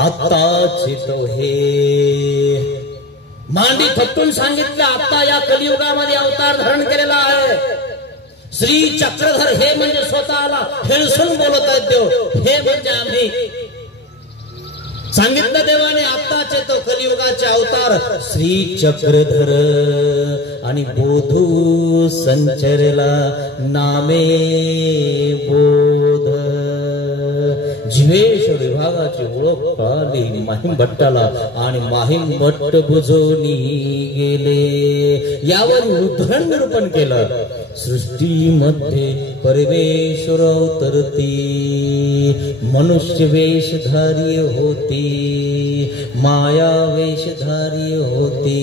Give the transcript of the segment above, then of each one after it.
आत्ताचे तो हे मांडी थट्टून सांगितलं, आता या कलियुगामध्ये अवतार धारण केलेला आहे श्री चक्रधर. हे म्हणजे स्वतःला हेळसून बोलत आहेत देव, हे म्हणजे आम्ही. सांगितलं देवाने आत्ताचे तो कलियुगाचे अवतार श्री चक्रधर. आणि बोधू संचरला नामे बोध. जीवेश विभागाची ओळख कळाली माहीम भट्टाला आणि माहीम भट्ट बुजवणी गेले. यावर उद्धरण निरूपण केलं. सृष्टीमध्ये परमेश्वर अवतरती मनुष्य वेशधारी होती, माया वेशधारी होती.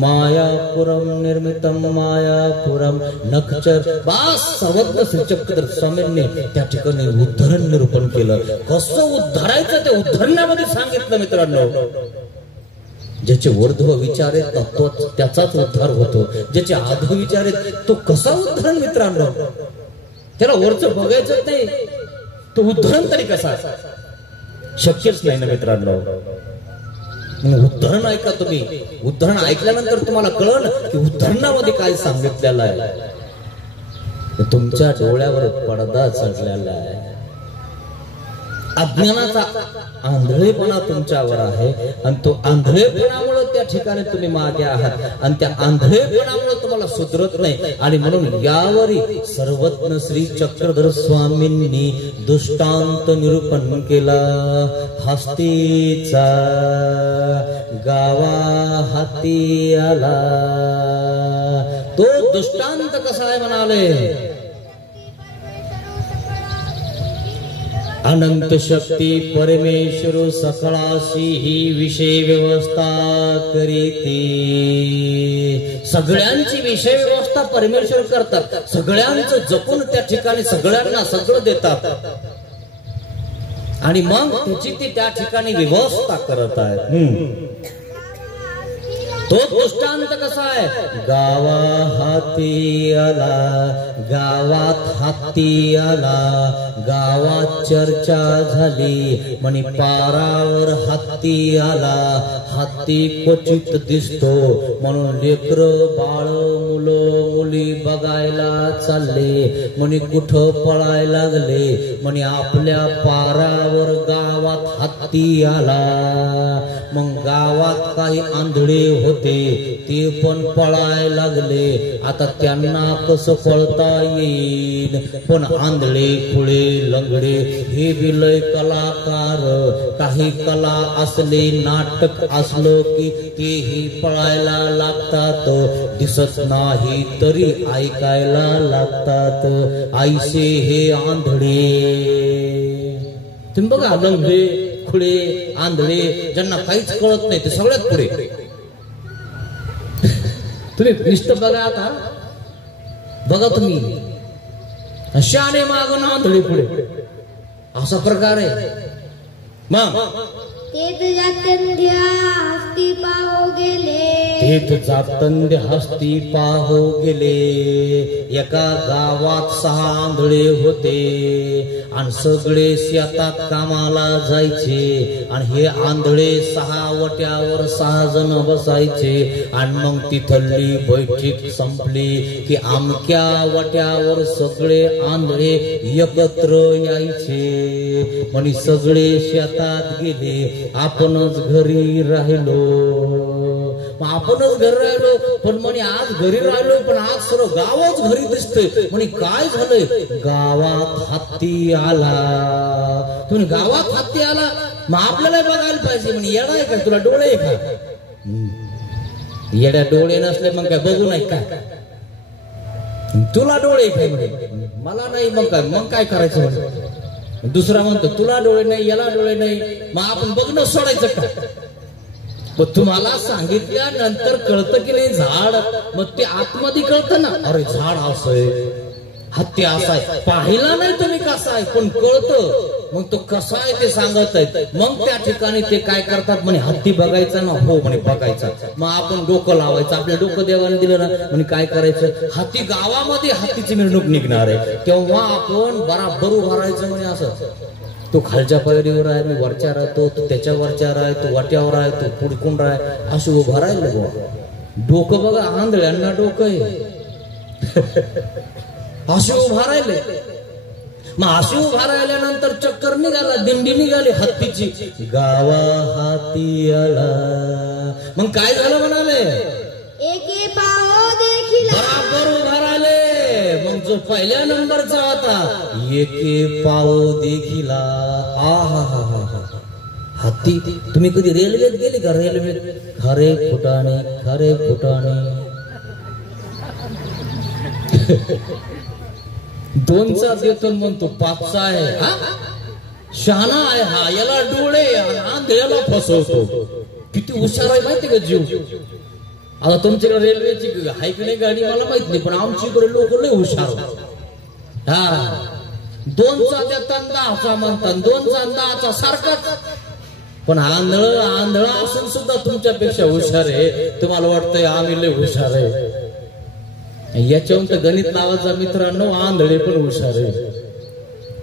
मायापुरम निर्मितम मायापुरम नखचर. बास सर्वज्ञ श्री चक्रधर स्वामींनी त्या ठिकाणी उद्धरण निरूपण केलं. कसं उद्धारायचं ते उद्धरणामध्ये सांगितलं मित्रांनो. ज्याचे वर्धव विचार आहेत त्याचाच उद्धार होतो, ज्याचे आधो विचार आहेत तो कसा उद्धरण मित्रांनो. त्याला वरचं बघायचं नाही, तो उद्धरण तरी कसा शक्यच नाही ना मित्रांनो. उद्धरण ऐका तुम्ही. उद्धरण ऐकल्यानंतर तुम्हाला कळलं की उद्धरणामध्ये काय सांगितलेलं आहे. तुमच्या डोळ्यावर पडदा चढलेला आहे. अज्ञानाचा आंधळेपणा तुमच्यावर आहे आणि तो आंधळेपणामुळे त्या ठिकाणी तुम्ही मागे आहात आणि त्या आंधळेपणामुळे तुम्हाला सुधरत नाही. आणि म्हणून यावरी सर्वज्ञ श्री चक्रधर स्वामींनी दृष्टांत निरूपण केला. हस्तीचा गावा हाती आला. तो दृष्टांत कसा आहे म्हणाले. अनंत शक्ती परमेश्वर सकळाशी ही विषय व्यवस्था करीती. सगळ्यांची विषय व्यवस्था परमेश्वर करतात. सगळ्यांचं जपून त्या ठिकाणी सगळ्यांना सगळं देतात आणि मग त्याची ती त्या ठिकाणी व्यवस्था करत आहेत. तो दृष्टांत कसा आहे. गावा हाती आला, गावात हाती आला, गावात चर्चा झाली. म्हणे पारावर हत्ती आला, हत्ती क्वचित दिसतो म्हणून लेकर बाळ मुलं मुली बघायला चालले. म्हणे कुठं पळायला लागले. म्हणे आपल्या पारावर गावात हत्ती आला. मग गावात काही आंधळे होते ते पण पळायला लागले. आता त्यांना कसं पळता येईल. पण आंधळे खुळे लंगडे हे विलय कलाकार. काही कला असले नाटक असलं की तेही पळायला लागतात. दिसत नाही तरी ऐकायला लागतात. ऐसे हे आंधळे. तुम्ही बघा लंगडे खुळे आंधळे ज्यांना काहीच कळत नाही ते सगळ्यात पुढे. तुम्ही निष्ठ बघा. आता बघा तुम्ही शाणे मागून आंधळे पुढे असा प्रकार आहे. मग तेथ जातंद्य हस्ती पाहो गेले. तेथ जातंद्य हस्ती पाहो गेले. एका गावात 6 आंधळे होते आणि सगळे शेतात कामाला जायचे. आणि हे आंधळे 6 वट्यावर 6 जण बसायचे. आणि मग तिथली बैठक संपली की आमक्या वट्यावर सगळे आंधळे एकत्र यायचे. म्हणे सगळे शेतात गेले, आपणच घरी राहिलो. आपणच घरी राहिलो पण म्हणे आज घरी राहिलो पण आज सर्व गावच घरी दिसतंय. म्हणे काय झालंय. गावात हत्ती आला. तुम्ही गावात हत्ती आला मग आपल्याला बघायला पाहिजे. म्हणे येडा आहे का तुला डोळे आहे का. येड्या डोळे नसले मग काय बघू नाही काय. तुला डोळे काय म्हणे मला नाही. मग काय करायचं. दुसरा म्हणतो तुला डोळे नाही याला डोळे नाही मग आपण बघणं सोडायचं का. पण तुम्हाला सांगितल्यानंतर कळतं की नाही झाड. मग ते आतमध्ये कळतं ना. अरे झाड असं आहे हत्ती असा आहे. पाहिला नाही तुम्ही कसा आहे पण कळतं. मग तो कसा आहे ते सांगत आहेत. मग त्या ठिकाणी ते काय करतात म्हणे हत्ती बघायचा ना. हो म्हणे बघायचा. मग आपण डोकं लावायचं. आपलं डोकं देवाने दिलं ना. म्हणे काय करायचं. हत्ती गावामध्ये हत्तीची मिरवणूक निघणार आहे तेव्हा आपण बराबर उभा राहायचं म्हणे असं. तो खालच्या पायरीवर आहे, मी वरच्या राहतो, तो त्याच्या वरच्या राह, तो वाट्यावर आहे, तो पुढकून राह, असं उभा राहिलं बुवा. डोकं बघा, आंधळ्यांना डोकं आहे. असे उभा राहिले. मग असे उभा राहिल्यानंतर चक्कर निघाला, दिंडी निघाली हत्तीची. गावा हाती आला. मग काय झालं म्हणाले, एके पाहो देखिला. बराबर उभा राहिले. मग जो पहिल्या नंबरचा होता, एके पाहो देखिला. आ हा हा हा हा. हत्ती. तुम्ही कधी रेल्वेत गेले का? रेल्वेत खरे फुटाणे, खरे फुटाणे. दोनचा देतो म्हणतो, पाचचा आहे. शहाणा आहे हा, याला डोळे, आंधळ्याला फसवतो. किती हुशार आहे माहिती का जीव. आता तुमच्याकडे रेल्वेची हाय की नाही गाडी मला माहित नाही, पण आमच्याकडे लोक लय हुशार. हा, दोनचा देतात, दहाचा म्हणतात, दोनचा दहाचा सारखाच. पण आंधळ असून सुद्धा तुमच्यापेक्षा हुशार आहे. तुम्हाला वाटतंय आम्ही लय हुशार आहे. याच्याहून तर गणित नावाचा मित्रांनो आंधळे पण हुशार आहे.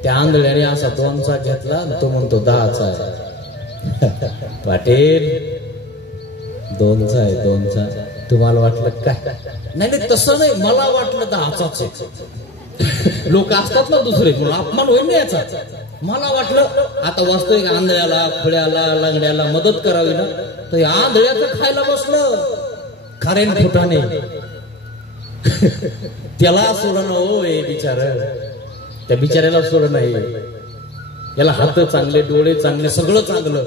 त्या आंधळ्याने असा दोनचा घेतला, तो म्हणतो दहाचा आहे. पाटील दोनचा आहे, दोनचा. तुम्हाला वाटलं काय? नाही तसं नाही, मला वाटलं दहाचाच आहे. लोक असतात ना दुसरे, अपमान होईल ना याचा. मला वाटलं आता वास्तविक आंधळ्याला, खुळ्याला, लंगड्याला मदत करावी ना, तर या आंधळ्याचं खायला बसलं खारेन फुटाणे. त्याला सोडणं हो बिचार, त्या बिचाऱ्याला सोडणं नाही. याला हात चांगले, डोळे चांगले, सगळं चांगलं,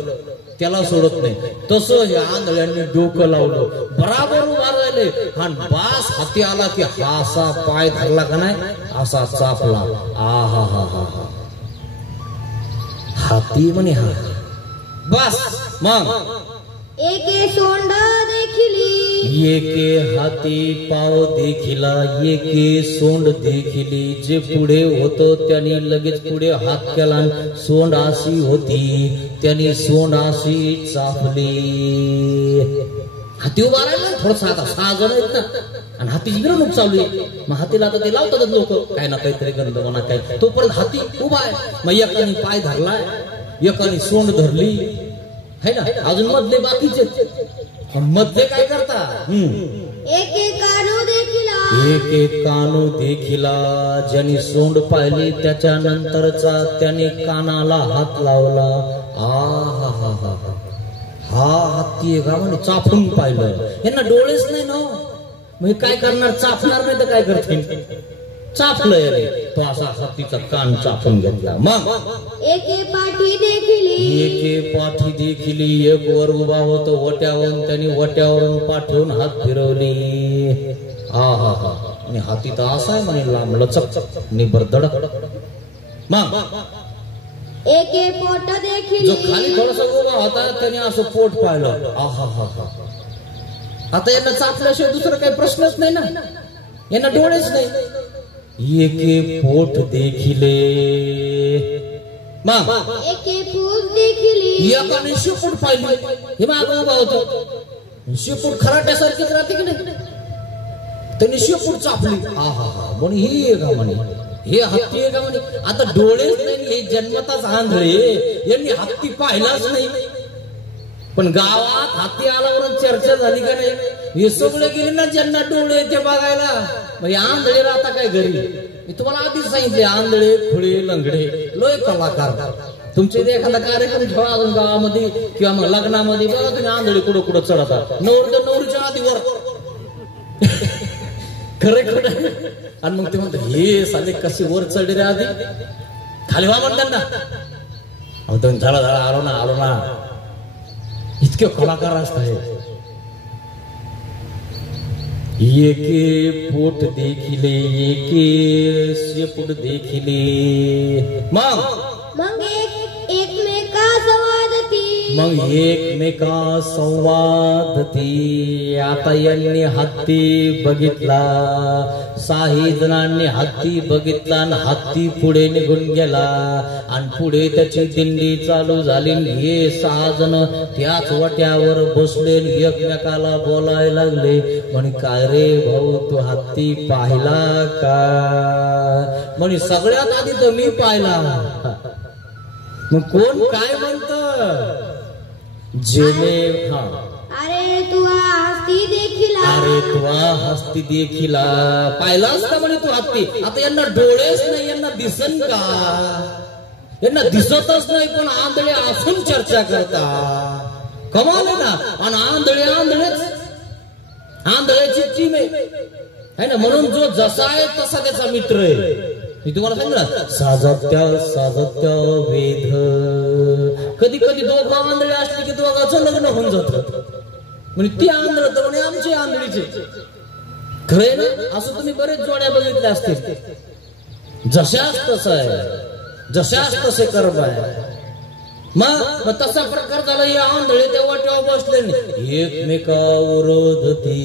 त्याला सोडत नाही. तसं या आंधळ्यांनी डोकं लावलं, बराबर उभा राहिले. आणि बास हाती आला की हा असा पाय धरला का नाही, असा चापला. आ हा हा हा हा. हाती म्हणे हा. बस मग एके सोंड देखिली. एके हाती पाव देखिला, एके सोंड देखिली. जे पुढे होतं त्याने लगेच पुढे हात केला. सोंड अशी होती, त्याने सोंड अशी चापली. हाती उभा राहिला थोडसा. आता 6 जण आहेत ना, आणि हातीची मिरवणूक चालू आहे. मग हातीला आता ते लावतात लोक काय ना काहीतरी गंध म्हणा काय. तोपर्यंत हाती उभा आहे. मग एकाने पाय धरलाय, एकाने सोंड धरली है ना. अजून मधले बाकीचे, मधले काय करता. एके कानो देखिला. एके कानो देखिला. ज्याने सोंड पाहिली त्याच्यानंतरचा त्याने कानाला हात लावला. आ हा हा हा हा. हा हत्ती गावाने चापून पाहिलं. यांना डोळेच नाही ना, मग काय करणार, चापणार नाही तर काय करतील. चापलंय रे, तो असा हत्तीचा कान चापून घेतला. मग एके पाठी देखिली. एके पाठी देखिली. एक वर उभा होतो वट्यावरून, त्यांनी वट्यावरून पाठवून हात फिरवली. हा हा हा. आणि हाती तर असा आहे म्हणे, लांब लचक निबर धडक. मग एके पोट देखिली. जो खाली थोडासा उभा होता त्याने असं पोट पाहिलं. आ हा हा हा. आता यांना चापल्याशिवाय दुसरा काही प्रश्नच नाही ना, यांना डोळेच नाही. एके पोट देखिले. मग एके फूस देखिली. एकाने शेपूट पाहिली. हे मागं उभा होतो, शेपूट खराट्यासारखीच राहते की नाही, त्याने शेपूट चापली. हा हा हा. म्हणे ही का म्हणे, हे हत्ती आहे का म्हणे. आता डोळेच नाही, हे जन्मताच आंधळे, यांनी हत्ती पाहिलाच नाही. पण गावात हाती आल्यावर चर्चा झाली का नाही. हे सगळे गेले ना ज्यांना डोळे ते बघायला. म्हणजे आंधळे राहता काय घरी. मी तुम्हाला आधीच सांगितले, आंधळे, खुळे, लंगडे लोय कलाकार. तुमच्या इथे एखादा कार्यक्रम ठेवा अजून गावामध्ये किंवा मग लग्नामध्ये, बघा तुम्ही आंधळे कुठं कुठं चढता. नवरीच्या आधीवर खरे खरं. आणि मग ते म्हणतात हे साले कसे वर चढले रे, आधी खाली व्हा म्हणतात ना. तुम्ही झाला झाला आलो ना, इतके कलाकार असतात. एके पोट देखिले, एके शेपूट देखिले. मग एकमेका संवादती. मग एकमेका संवादती. आता यांनी हत्ती बघितला, 6 जणांनी हत्ती बघितला आणि हत्ती पुढे निघून गेला. आणि पुढे त्याची दिंडी चालू झाली. हे 6 जण त्याच वट्यावर बसले, एकमेकाला बोलायला लागले. म्हणे काय रे भाऊ, तू हत्ती पाहिला का. म्हणे सगळ्यात आधी तर मी पाहिला. मग कोण काय म्हणत जेने हा अरे तू हस्ती देखिला अरे तुला हस्ती देखिला पाहिला असता म्हणे तू हत्ती. आता यांना डोळेच नाही, यांना दिसन का? यांना दिसतच नाही पण आंधळे असून चर्चा करता. कमाल आहे ना. आणि आंधळेच आंधळ्याची टीम आहे ना. म्हणून जो जसा आहे तसा त्याचा मित्र आहे. मी तुम्हाला सांगितलं साजत्या वेध. कधी कधी दोघं आंधळे असले की दोघांचं लग्न होऊन जात. म्हणजे ती आंधळ तर म्हणे आमची आंधळीचे. खरे ना. असं तुम्ही बरेच जोड्या बघितल्या असतील. जशाच तसं आहे, जशाच तसे कर्म आहे. मग तसा प्रकार झाला. या आंधळे तेव्हा तेव्हा बसले नाही, एकमेकाविरोधी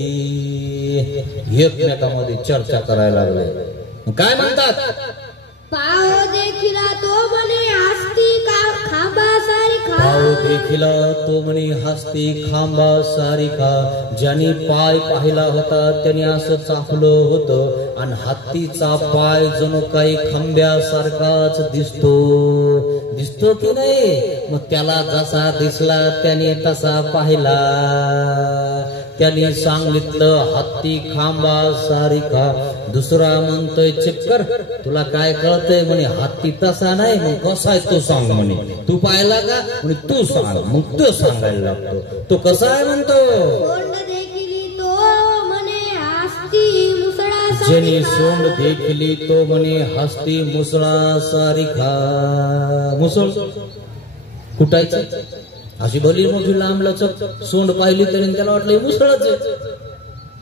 एकमेकामध्ये चर्चा करायला लागले. काय म्हणतात? पाहो देखिला तो म्हणे हस्ती खांबा सारिखा. पाहो देखिला तो म्हणे हस्ती खांबा सारिखा. ज्याने पाय पाहिला होता त्याने असं चाफलं होतं आणि हत्तीचा पाय जणू काही खांब्यासारखाच दिसतो की नाही. मग त्याला जसा दिसला त्याने तसा पाहिला. त्याने सांगितलं हत्ती खांबा सारिखा. दुसरा म्हणतोय चिपकर तुला काय कळतंय म्हणे हत्ती तसा नाही. मग कसा आहे तो सांग म्हणे. तू पाहिला का म्हणे तू सांग. मग तो सांगायला लागतो तो कसा आहे म्हणतो. सोंड देखिली तो म्हणे हस्ती मुसळा ज्याने सोंड देखिली तो म्हणे हस्ती मुसळा सारिखा. मुसळ कुटायचं अशी भली मोठी लांब लचक सोंड पाहिली तरी त्याला वाटलं मुसळच आहे.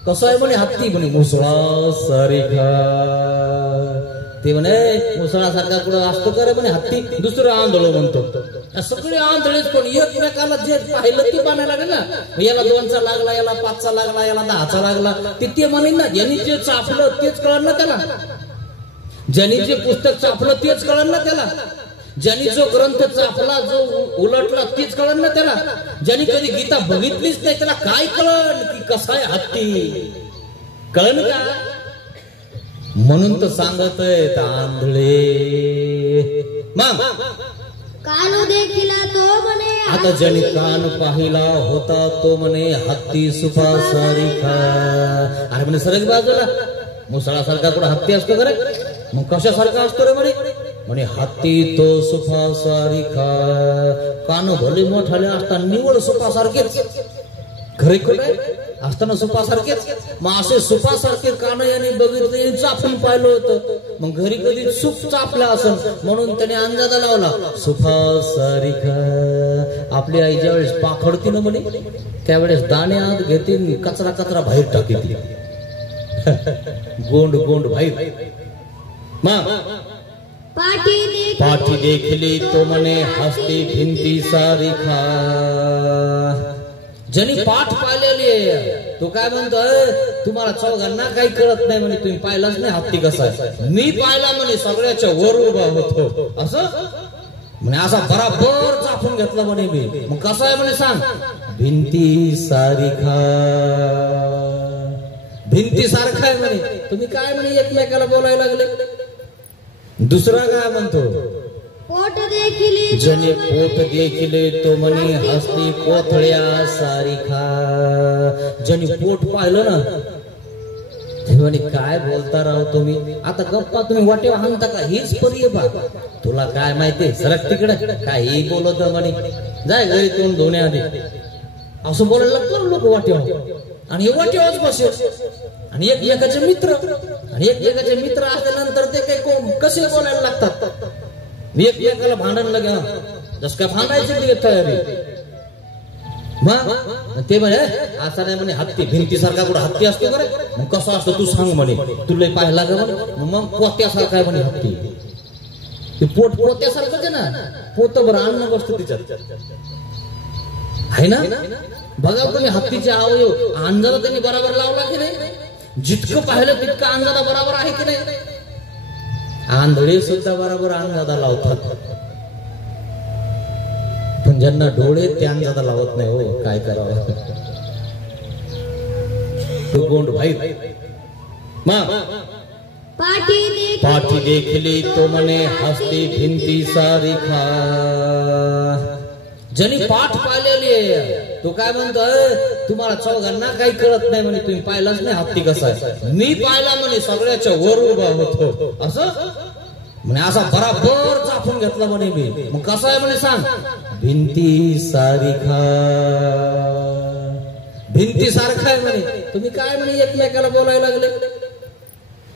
कसं आहे म्हणे हत्ती म्हणे मुसळा सारिखा. ते म्हणे मुसळासारखा कुठं असतो का रे म्हणे हत्ती. दुसरं आंधळ म्हणतो. सगळे आंधळेच पण एकमेकाला जे पाहिलं ते बाणायला लागले ना. याला 2चा लागला, याला 5चा लागला, याला 10चा लागला. ते म्हणेन ना ज्यांनी जे चापलं तेच कळलं ना त्याला. ज्यांनी जे पुस्तक चापलं तेच कळलं ना त्याला. ज्यांनी जो ग्रंथ चापला जो उलटला तीच कळण ना त्याला. ज्यांनी कधी गीता बघितलीच नाही त्याला काय कळण की कसा आहे हत्ती. कळण का? म्हणून तर सांगत आहेत आंधळे. मग कान देखिला तो म्हणे. आता ज्याने कान पाहिला होता तो म्हणे हत्ती सुफा सारिखा. अरे म्हणे सरक बाजूला. मुसळासारखा कुठं हत्ती असतो का रे. मग कशासारखा असतो रे म्हणे हत्ती तो सुफा सारिखा. कान भले मोठाले असताना निवड सुपासारखेच. खरे खोटे असताना सुपासारखेच. मग असे सुपासारखे कान याने बघितले चापून पाहिलं होतं. मग घरी कधी सुप चापला असं म्हणून त्याने अंदाजा लावला सुफा सारिखा. आपली आई ज्या वेळेस पाखडती ना म्हणे त्यावेळेस दाणे आत घेते कचरा बाहेर टाकते. गोंड बाहेर. मग पाठी देखिली तो म्हणे हस्ती भिंती सारिखा. ज्यांनी पाठ पाहिलेली आहे तो काय म्हणतोय तुम्हाला चौघांना काही कळत नाही म्हणे. तुम्ही पाहिलाच नाही हत्ती कसा आहे. मी पाहिला म्हणे सगळ्याच्या वर उभा होतो असं म्हणे. असा बराबर चापून घेतला म्हणे मी. मग कसा आहे म्हणे सांग. भिंती सारिखा. भिंती सारखा आहे म्हणे. तुम्ही काय म्हणे एकमेकाला बोलायला लागले. दुसरा काय म्हणतो पोट देखिली. ज्याने पोट देखिले तो म्हणे हस्ती कोथळ्या सारिखा. ज्याने पोट पाहिलं ना ते म्हणे काय बोलता राव तुम्ही. आता गप्पा तुम्ही वाटेवा हाणता का. हीच परी बा. तुला काय माहिती सरक तिकडे काही बोलत म्हणे. जाय घरी तोंड धुण्याआधी असं बोलायला लागतो लोक वाटेवा. आणि हे वाटेवाच बसेल. आणि एकमेकाचे मित्र असल्यानंतर ते काही कसे बोलायला लागतात. एकमेकाला भांडण लगे जस काय भांडायची तयारी. मग ते म्हणे असा नाही म्हणे हत्ती भिंतीसारखा कुठं हत्ती असतो का रे. मग कसं असतो तू सांग म्हणे. तुला पाहिला का म्हणे. मग पोत्यासारखा आहे म्हणे हत्ती. ते पोट पोत्यासारखंच आहे ना. पोतभर अन्न बसतं तिच्यात आहे ना. बघा तुम्ही हत्तीचे अवयव अंजाला त्यांनी बरोबर लावला की नाही. जितकं पाहिलं तितकं अंजादा बरोबर आहे की नाही. आंधळे सुद्धा बरोबर अंजादा लावतात पण ज्यांना डोळे ते अंजादा लावत नाही. हो काय करावं. तो गोंड भाई. मग पाठी देखली तो म्हणे हस्ती भिंती सारिखा. ज्यांनी पाठ पाहिलेली आहे तो काय म्हणतोय, तुम्हाला चौघांना काही कळत नाही म्हणे, तुम्ही पाहिलाच नाही हत्ती कसा आहे. मी पाहिला म्हणे, सगळ्याच्या वर उभा होतो असं म्हणे, असा बराबर चापून घेतला म्हणे मी. मग कसं आहे म्हणे सांग, भिंती सारिखा. भिंती सारखा आहे म्हणे. तुम्ही काय म्हणे एकमेकाला बोलायला लागले.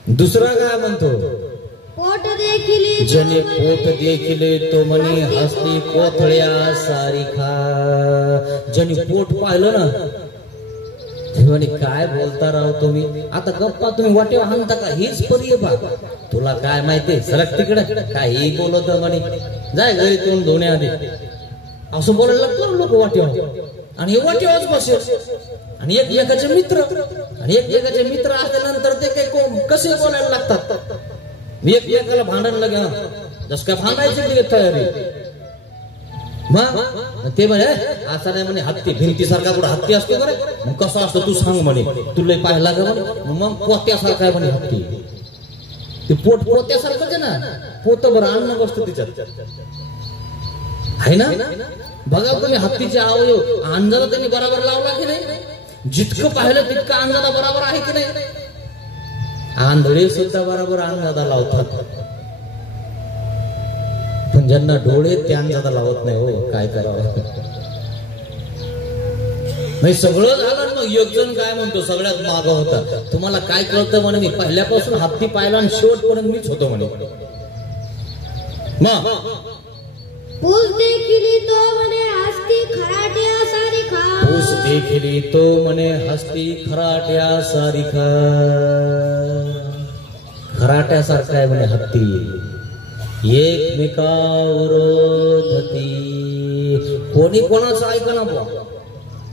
दुसरा काय म्हणतो, पोट देखिले जने पोट देखिले तो म्हणे हस्ती कोथळ्या सारिखा. ज्याने पोट पाहिलं ना ते म्हणे काय बोलता राव तुम्ही, आता गप्पा तुम्ही वाटेवर हाणता का, हीच परी बा. तुला काय माहिती, सरक तिकडे, काही बोलत म्हणे, जाय घरी तोंड धुण्याआधी असं बोलायला लागतो लोक वाटेवर. आणि हे वाटेवरच बसेल आणि एकमेकाचे मित्र, आणि एकमेकाचे मित्र असल्यानंतर ते काही कसे बोलायला लागतात. एकमेकाला भांडण घ्या, जस काय भांडायची तयारी. मग ते म्हणे असा नाही म्हणे हत्ती भिंतीसारखा कुठं हत्ती असतो बरं. मग कसं असतं तू सांग म्हणे, तुला पाहिला का म्हणे. मग पोत्यासारखा आहे म्हणे हत्ती. ते पोट पोत्यासारखंच आहे ना, पोत बरं अन्न बसतं तिच्यात आहे ना. बघा तुम्ही हत्तीचे अवयव, अंजाला त्यांनी बरोबर लावला की नाही, जितकं पाहिलं तितकं अंजाला बरोबर आहे की नाही. आंधळे सुद्धा बरोबर अंजाला लावतात, पण ज्यांना डोळे ते अंजाला लावत नाही. हो काय करावं. सगळं झालं. मग एक जण काय म्हणतो, सगळ्यात माग होता, तुम्हाला काय कळतं म्हणे, मी पहिल्यापासून हत्ती पाहिला आणि शेवटपर्यंत मीच होतो म्हणे. मग पूस देखिली तो म्हणे हस्ती खराट्या सारिखा. पूस देखिली तो म्हणे हस्ती खराट्या सारिखा. खराट्यासारखा आहे म्हणे हत्ती. एकमेकावर धती, कोणी कोणाचं ऐकना बुवा.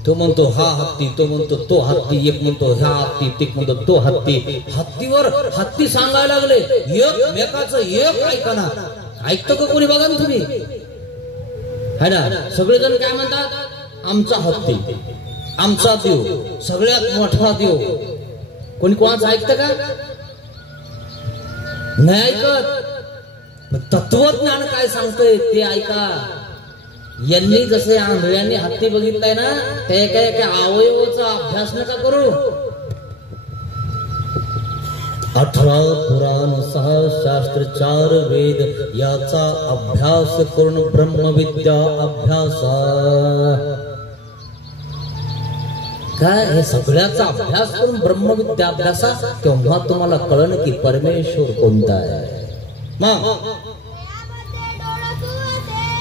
तो म्हणतो हा हत्ती, तो म्हणतो तो हत्ती, एक म्हणतो हा हत्ती, ते म्हणतो तो हत्ती. हत्तीवर हत्ती सांगायला लागले, एकमेकाचं एक ऐकना. ऐकतो का कोणी बघा ना तुम्ही, है ना. सगळेजण काय म्हणतात, आमचा हत्ती, आमचा देव, सगळ्यात मोठा देव. कोणी कोणाचं ऐकतं का, नाही ऐकत. तत्वज्ञान काय सांगतोय ते ऐका. यांनी जसे आंधळ्यांनी हत्ती बघितलाय ना, ते काय अवयवाचा अभ्यास नका करू. 18 पुराण, 6 शास्त्र, 4 वेद याचा अभ्यास करून ब्रह्मविद्या अभ्यासा. काय हे सगळ्याचा अभ्यास करून ब्रह्मविद्या अभ्यासा, तेव्हा तुम्हाला कळण की परमेश्वर कोणता आहे. मग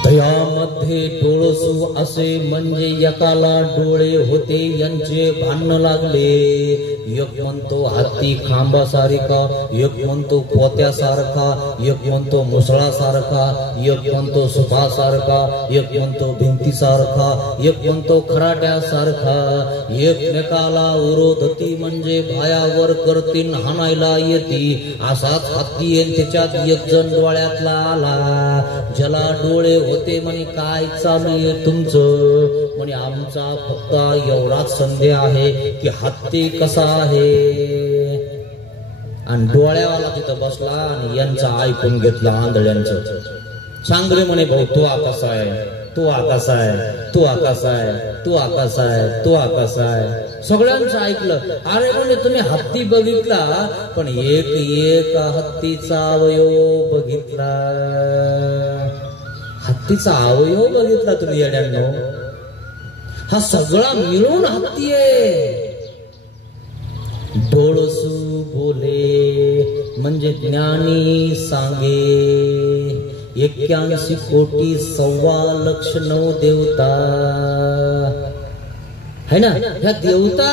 दयामध्ये डोळसू असे म्हणजे एकाला डोळे होते यांचे भांडण लागले. एक म्हणतो हत्ती खांबासारखा, एक म्हणतो पोत्यासारखा, एक म्हणतो मुसळासारखा, एक म्हणतो सुपासारखा, एक म्हणतो भिंतीसारखा, एक म्हणतो खराट्यासारखा. एकमेकाला उरोधती म्हणजे भायावर करतीन हाणायला येती. असाच हत्ती येईल त्याच्यात एक जण डोळ्यातला आला. ज्याला डोळे होते म्हणे काय चालू आहे तुमचं, म्हणे आमचा फक्त एवढाच संदेह आहे की हत्ती कसा आहे. आणि डोळ्यावाला तिथं बसला आणि यांचा ऐकून घेतला आंधळ्यांचं. सांग रे म्हणे भाऊ, तू कसा आहे, तू कसा आहे, तू कसा आहे, तू कसा आहे, तू कसा आहे. सगळ्यांचं ऐकलं. अरे म्हणे तुम्ही हत्ती बघितला, पण एक एक हत्तीचा अवयव बघितला. हत्तीचा अवयव बघितला तुम्ही येड्यांनो. हा सगळा मिळून हत्ती आहे. डोळसू बोले म्हणजे ज्ञानी सांगे. 81 कोटी 1.25 लाख 9 देवता है ना. ह्या देवता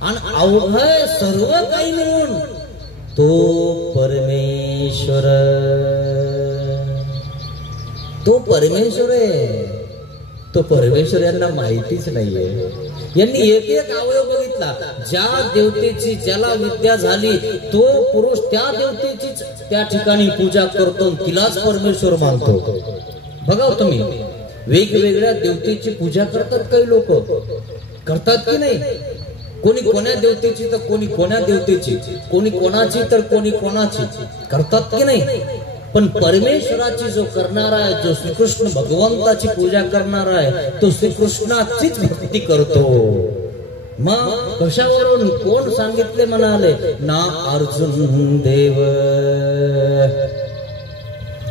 आणि अवघय सर्व काही मिळून तो परमेश्वर. तो परमेश्वर आहे. तो परमेश्वर यांना माहितीच नाहीये. यांनी एक एक अवयव बघितला. ज्या देवतेची ज्याला विद्या झाली तो पुरुष त्या देवतेचीच त्या ठिकाणी पूजा करतो, तिलाच परमेश्वर मानतो. बघा तुम्ही, वेगवेगळ्या देवतेची पूजा करतात काही लोक, करतात की नाही. कोणी कोण्या देवतेची तर कोणी कोण्या देवतेची, कोणी कोणाची तर कोणी कोणाची करतात की नाही. पण परमेश्वराची जो करणारा आहे, जो श्रीकृष्ण भगवंताची पूजा करणारा आहे, तो श्रीकृष्णाचीच भक्ती करतो. मग कशावरून कोण सांगितले म्हणाले ना अर्जुन देव.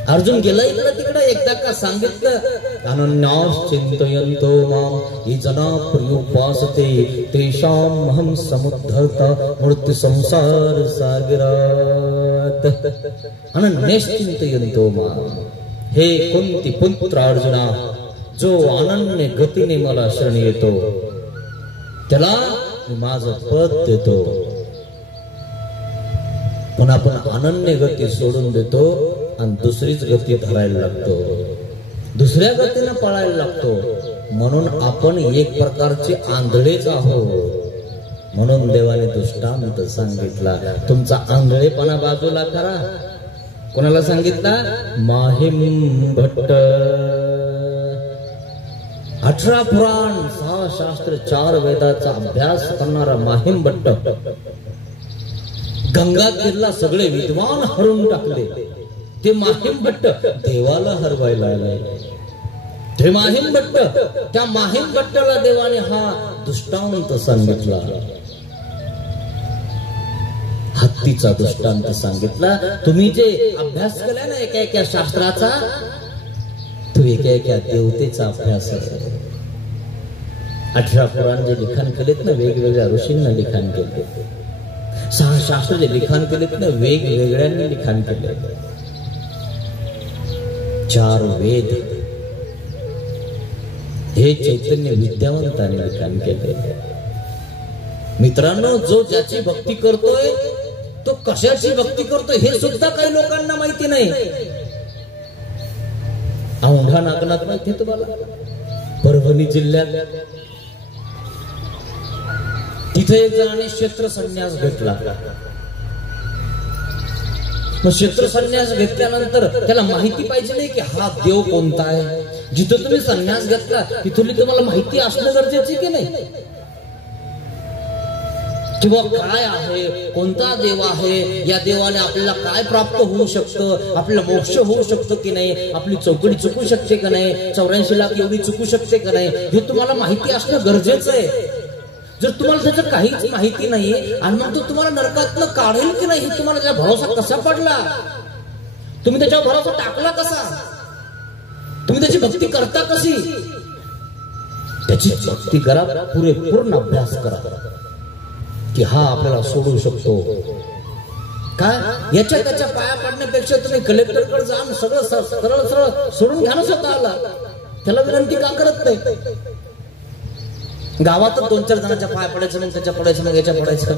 अर्जुन गेला इकडं तिकडं, एकदा का सांगितलं अनन्यास चिंतयन्तो मां ये जना पर्युपासते तेषामहं समुद्धर्ता मृत्यु संसार सागरात. अनन्यास चिंतयन्तो मां, हे कुंती पुत्र अर्जुना, जो अनन्य गतीने मला शरण येतो त्याला मी माझं पद देतो. पण आपण अनन्य गती सोडून देतो आणि दुसरीच गती धरायला लागतो, दुसऱ्या गतीनं पळायला लागतो. म्हणून आपण एक प्रकारचे आंधळेच आहोत. म्हणून देवाने दृष्टांत सांगितला, तुमचा आंधळेपणा बाजूला करा. कोणाला सांगितला? माहिम भट्ट. 18 पुराण, 6 शास्त्र, 4 वेदाचा अभ्यास करणारा माहिम भट्ट गंगातीरला सगळे विद्वान हरवून टाकले. ते माहिम भट्ट देवाला हरवायला आले. ते माहिम भट्ट, त्या माहिम भट्टाला देवाने हा दृष्टांत सांगितला, हत्तीचा दृष्टांत सांगितला. तुम्ही जे अभ्यास केलाय ना एका एका शास्त्राचा, तो एका एका देवतेचा अभ्यास आहे. 18 पुराण जे लिखाण केलेत ना, वेगवेगळ्या ऋषींना लिखाण केले. 6 शास्त्र जे लिखाण केलेत ना, वेगवेगळ्यांनी लिखाण केले. 4 वेद हे चैतन्य विद्यावंताने लिखाण केले. मित्रांनो, जो ज्याची भक्ती करतोय तो कशाची भक्ती करतोय हे सुद्धा काही लोकांना माहिती नाही. औंढा नागनाथ माहिती तुम्हाला? परभणी जिल्ह्यात. तिथे एक जणाने क्षेत्र संन्यास घेतला. मग क्षेत्र संन्यास घेतल्यानंतर त्याला माहिती पाहिजे नाही की हा देव कोणता आहे. जिथं तुम्ही संन्यास घेतला तिथली तुम्हाला माहिती असणं गरजेचे की नाही, किंवा काय आहे, कोणता देव आहे, या देवाने आपल्याला काय प्राप्त होऊ शकतं, आपल्याला मोक्ष होऊ शकतो की नाही, आपली चौकडी चुकू शकते का नाही, 84 लाख एवढी चुकू शकते का नाही, हे तुम्हाला माहिती असणं गरजेचं आहे. जर तुम्हाला त्याचं काहीच माहिती नाही आणि मग तो तुम्हाला नरकातनं काढेल की नाही, तुम्हाला त्याचा भरोसा कसा पडला, तुम्ही त्याच्यावर भरोसा टाकला कसा, तुम्ही त्याची भक्ती करता कशी? त्याची भक्ती करा, पूर्ण अभ्यास करा की हा आपल्याला सोडू शकतो काय. याच्या त्याच्या पाया पडण्यापेक्षा तुम्ही कलेक्टरकडे जाऊन सगळं सरळ सरळ सोडून घ्या ना स्वतःला. त्याला विनंती का करत नाही? गावातच 2-4 जणांच्या पाया पडायचं, मग त्याच्या पडायचं, मग याच्या पडायचं.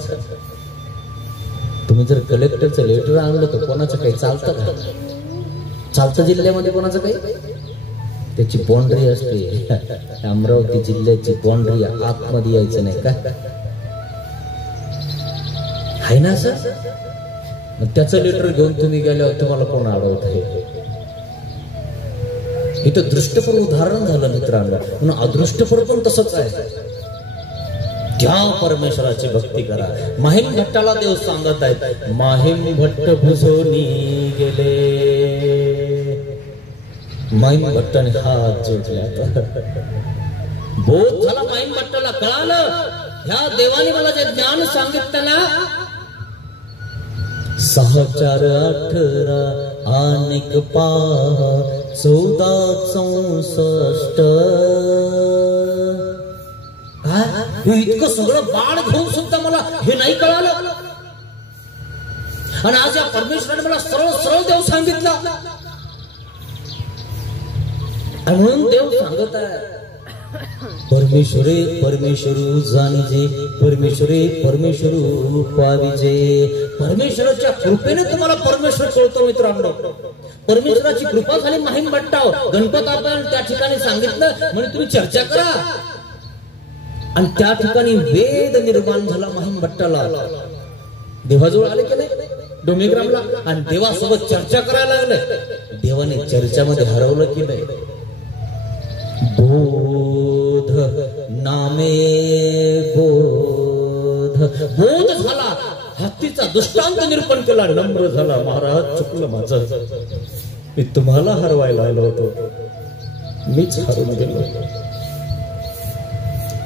तुम्ही जर कलेक्टरचं लेटर आणलं तर कोणाचं काही चालतं का? चालतं जिल्ह्यामध्ये कोणाचं काही? त्याची बाउंड्री असते. अमरावती जिल्ह्याची बाउंड्री आतमध्ये यायचं नाही का, आहे ना सर? मग त्याचं लेटर घेऊन तुम्ही गेल्यावर तुम्हाला कोण अडवत आहे? इथं दृष्टफळ उदाहरण झालं मित्रांनो. म्हणून अदृष्टफळ पण तसंच आहे. त्या परमेश्वराची भक्ती करा. माहिम भट्टाला देव सांगत आहेत, माहिम भट्ट भुजोनी गेले. माहिम भट्टाने हात जोडले. बोध झाला माहिम भट्टाला, कळालं ह्या देवाने मला जे ज्ञान सांगितलं ना, 6, 4, 18 अनेक 14, 64 काय इतकं सगळं बाळ घेऊन सुद्धा मला हे नाही कळालं. आणि आज या परमेश्वराने मला सरळ सरळ देव सांगितलं. आणि म्हणून देव सांगत आहे, परमेश्वरे परमेश्वरू जाणीजे, परमेश्वरे परमेश्वरू पाविजे. परमेश्वराच्या कृपेने तुम्हाला परमेश्वर कळतो मित्रांनो. परमेश्वराची कृपा झाली माहिम भट्टाव. गणपत आपण त्या ठिकाणी सांगितलं म्हणजे तुम्ही चर्चा करा. आणि त्या ठिकाणी वेद निर्माण झाला माहिम भट्टाला. देवाजवळ आले की नाही डोमेग्रामला, आणि देवासोबत चर्चा करायला लागले. देवाने चर्चामध्ये हरवलं की नाही? बोध नामे बोध भक्तीचा दृष्टांत निरूपण केला. नम्र झाला. महाराज चुकलं माझं, मी तुम्हाला हरवायला आलो होतो, मीच हरून गेलो.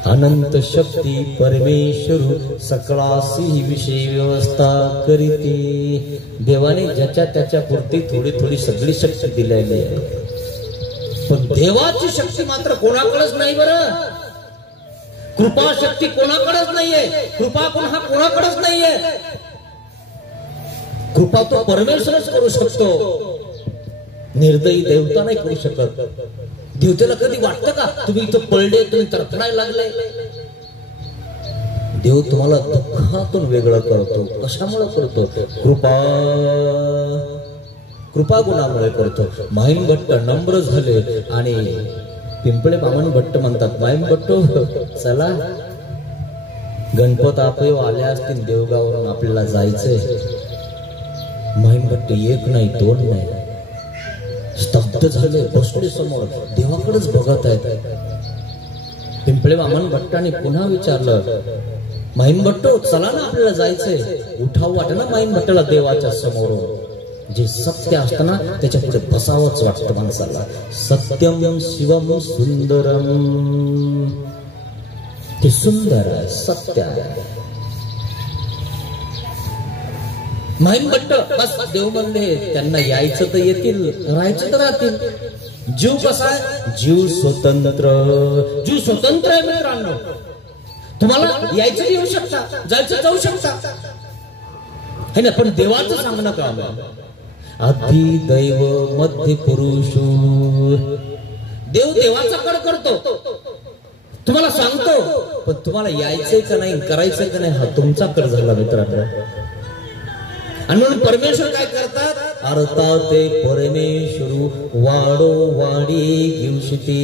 अनंत शक्ती परमेश्वर सकळासी विषय व्यवस्था करीते. देवाने ज्याच्या त्याच्या पुरती थोडी थोडी सगळी शक्ती दिलेली आहे, पण देवाची शक्ती मात्र कोणाकडेच नाही. बरं, कृपा शक्ती कोणाकडेच नाहीये. कृपा हा कोणाकडेच नाहीये. कृपा तो परमेश्वरच करू शकतो, निर्दयी देवता नाही करू शकत. देवतेला कधी वाटतं का तुम्ही इथं पडले, तुम्ही तरफडायला लागले? देव तुम्हाला दुःखातून वेगळं करतो. कशामुळे करतो? कृपा गुणामुळे करतो. माहीम भट्ट नम्र झाले आणि पिंपळे बामण भट्ट म्हणतात, माहीम भट्ट चला, गणपत आपयो आल्या असतील देवगावरून, आपल्याला जायचंय. माहीम भट्ट एक नाही दोन नाही, स्तब्ध झाले, बसले समोर, देवाकडेच बघत आहेत. पिंपळे वामन भट्टाने पुन्हा विचारलं, माहीम भट्टो चला ना, आपल्याला जायचंय. उठाव वाटत ना माहीम भट्टाला देवाच्या समोर. जे सत्य असताना त्याच्या पुढे बसावंच वाटतं माणसाला. सत्यम शिवम सुंदरम, ते सुंदर आहे, सत्य आहे. माहीम भट्ट बस देव म्हणले, त्यांना यायचं तर येतील, राहायचं तर राहतील. जीव कसा आहे? जीव स्वतंत्र. जीव स्वतंत्र आहे मित्रांनो. तुम्हाला यायचं येऊ शकता, जायचं जाऊ शकता, है ना. पण देवाचं सांगणं काम आहे. आधी दैव मध्य पुरुष. देव देवाचा कड करतो, तुम्हाला सांगतो, पण तुम्हाला यायचंय का नाही, करायचंय का नाही, हा तुमचा कड झाला मित्रांनो. आणि म्हणून परमेश्वर काय करतात? अर्था ते परमेश्वर वाडो वाडी घेऊशती.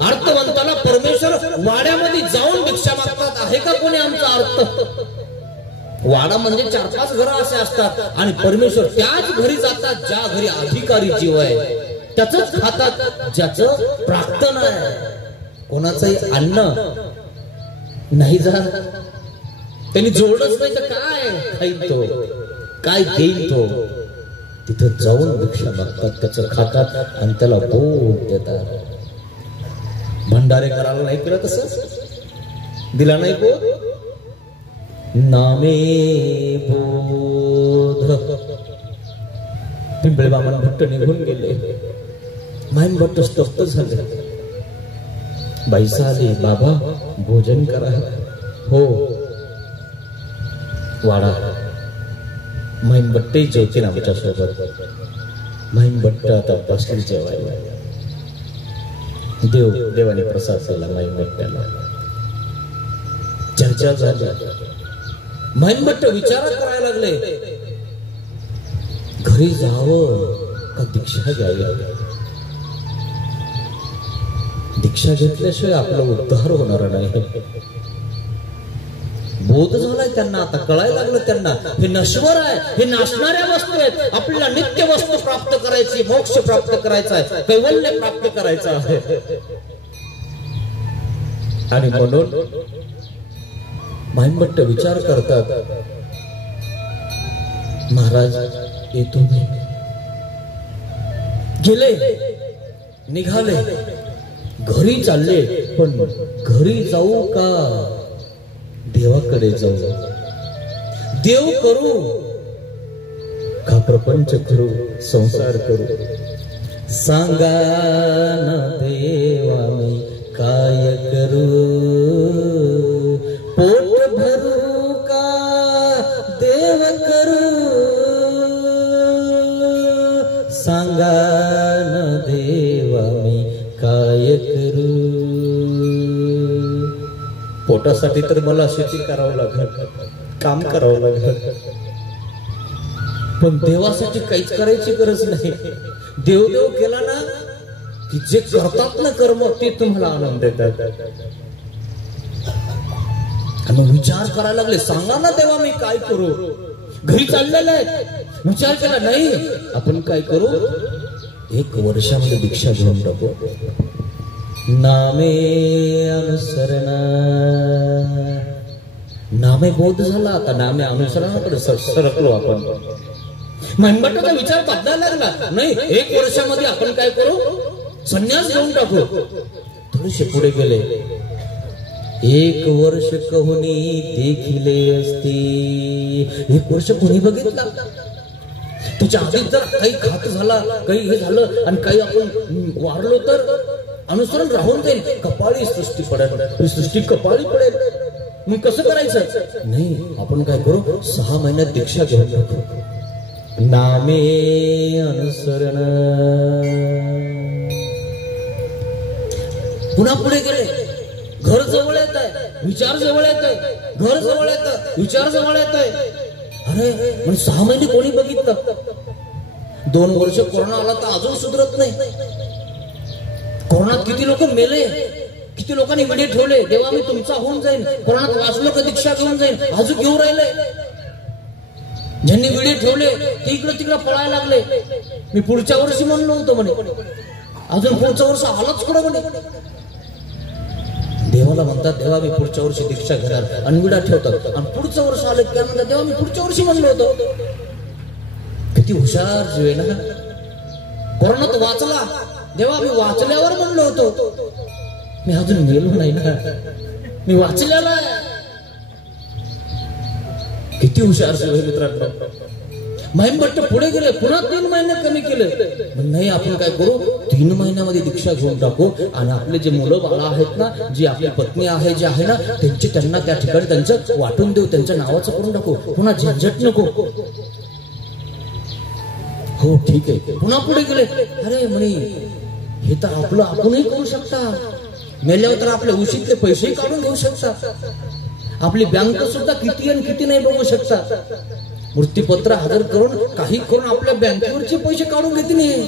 अर्थवंताला परमेश्वर वाड्यामध्ये जाऊन भिक्षा मागतात. आहे का कोणी आमचा अर्थ? वाडा म्हणजे 4-5 घरं असे असतात आणि परमेश्वर त्याच घरी जातात ज्या घरी अधिकारी जीव आहे, त्याच खातात ज्याचं प्रार्थना आहे. कोणाचंही अन्न नाही जात, त्यांनी जोडच नाही तर काय खाईल तो, काय देईल तो. तिथे जाऊन भिक्षा मागतात, त्याचं खातात आणि त्याला बोध देतात. भंडारे करायला नाही केलं तसं, दिला नाही बोध, नामे बोध. पिंपळे बामण भट्ट निघून गेले. माहीम भट्ट स्तब्ध झाले. बाई आली, बाबा भोजन करा. हो, वाडा. माहीम भट्टही जेवतील आमच्या सोबत. माहीम भट्ट आता बसली जेवायला. देवाने प्रसाद दिला माहीम भट्टाला. चर्चा झाली. माहीम भट्ट विचार करायला लागले, घरी जावं का दीक्षा घ्यावी. दीक्षा घेतल्याशिवाय आपला उद्धार होणार नाही. बोध झालाय त्यांना, आता कळायला लागलं त्यांना, हे नश्वर आहे, हे नाशणाऱ्या वस्तू आहेत. आपल्याला नित्य वस्तू प्राप्त करायची, मोक्ष प्राप्त करायचा आहे, कैवल्य प्राप्त करायचं आहे. आणि म्हणून माहीम भट्ट विचार करतात, महाराज येतो मी. गेले, निघाले, घरी चालले. पण घरी जाऊ का देवाकडे जाऊ? देव करू का प्रपंच करू, संसार करू? सांगा ना देवा मी काय करू? पोट भरू का देव करू? सांगा ना देवा मी काय करू? पोटासाठी तर मला शेती करावं लागेल, काम करावं लागेल, पण देवासाठी काहीच करायची गरज नाही. देव देव केला ना की जे करतात ना कर्म ते तुम्हाला आनंद देतात. आणि विचार करायला लागले, सांगा ना देवा मी काय करू? घरी चाललेलं आहे, विचार केला नाही आपण काय करू, 1 वर्षामध्ये दीक्षा घेऊन टाकू. नामे अनुसरणा नामे बौद्ध झाला, आता नामे अनुसरणाकडे सरकलो आपण. महिमभट्टाचा विचार बदलायला लागला. नाही, 1 वर्षामध्ये आपण काय करू, संन्यास घेऊन टाकू. थोडेसे पुढे गेले. 1 वर्ष कोणी देखिले असते. 1 वर्ष कोणी बघितला. तुझ्या आधी जर काही घात झाला, काही हे झालं आणि काही आपण वारलो तर अनुसरण राहून जाईल. कपाळी सृष्टी पडेल, सृष्टी कपाळी पडेल. मग कसं करायचं. नाही, आपण काय करू, 6 महिन्यात दीक्षा घेऊन टाकू. नामे अनुसरण. पुन्हा पुढे गेले. घर जवळ येत आहे, विचार जवळ येत आहे. घर जवळ येत, विचार जवळ येत आहे. अरे म्हणजे 6 महिने कोणी बघितलं. 2 वर्ष कोरोना आला तर अजून सुधरत नाही. कोरोनात किती लोक मेले, किती लोकांनी विडे ठेवले. देवा मी तुमचा होऊन जाईल, कोरोनात वाचलो का दीक्षा घेऊन जाईल. अजून घेऊन राहिले. ज्यांनी विडे ठेवले ते इकडे तिकडे पळायला लागले. मी पुढच्या वर्षी म्हणलो होतो म्हणे, अजून पुढच्या वर्ष आलाच कुठं म्हणे. देवाला म्हणतात, देवा मी पुढच्या वर्षी दीक्षा घेणार, आणि विडा ठेवतात. आणि पुढच्या वर्ष आले त्या म्हणतात, देवा मी पुढच्या वर्षी म्हणलो होतो. किती हुशार जीव आहे ना. कोरोनात वाचला, देवा मी वाचल्यावर म्हणलो होतो. मी अजून मेलो नाही ना, मी वाचलेला आहे. किती हुशार जीव आहे मित्रांनो. महिमभट्ट पुढे गेले. पुन्हा 3 महिने कमी केले. नाही, आपण काय करू, 3 महिन्यामध्ये दीक्षा घेऊन टाकू. आणि आपले जे मुलं बाळा आहेत ना, जी आपली पत्नी आहे, जे आहे ना, त्यांना त्या ठिकाणी त्यांचं वाटून देऊ, त्यांच्या नावाचं करून टाकू. पुन्हा झंझट नको. हो ठीक आहे. पुन्हा पुढे गेले. अरे म्हणे, हे तर आपलं आपणही करू शकता. मेल्यावर तर आपल्या उशीतले पैसेही काढून घेऊ शकता. आपली बँक सुद्धा किती आणि किती नाही बघू शकता. मृत्यूपत्र हजर करून काही करून आपल्या बँकेवरचे पैसे काढून घेते नाही.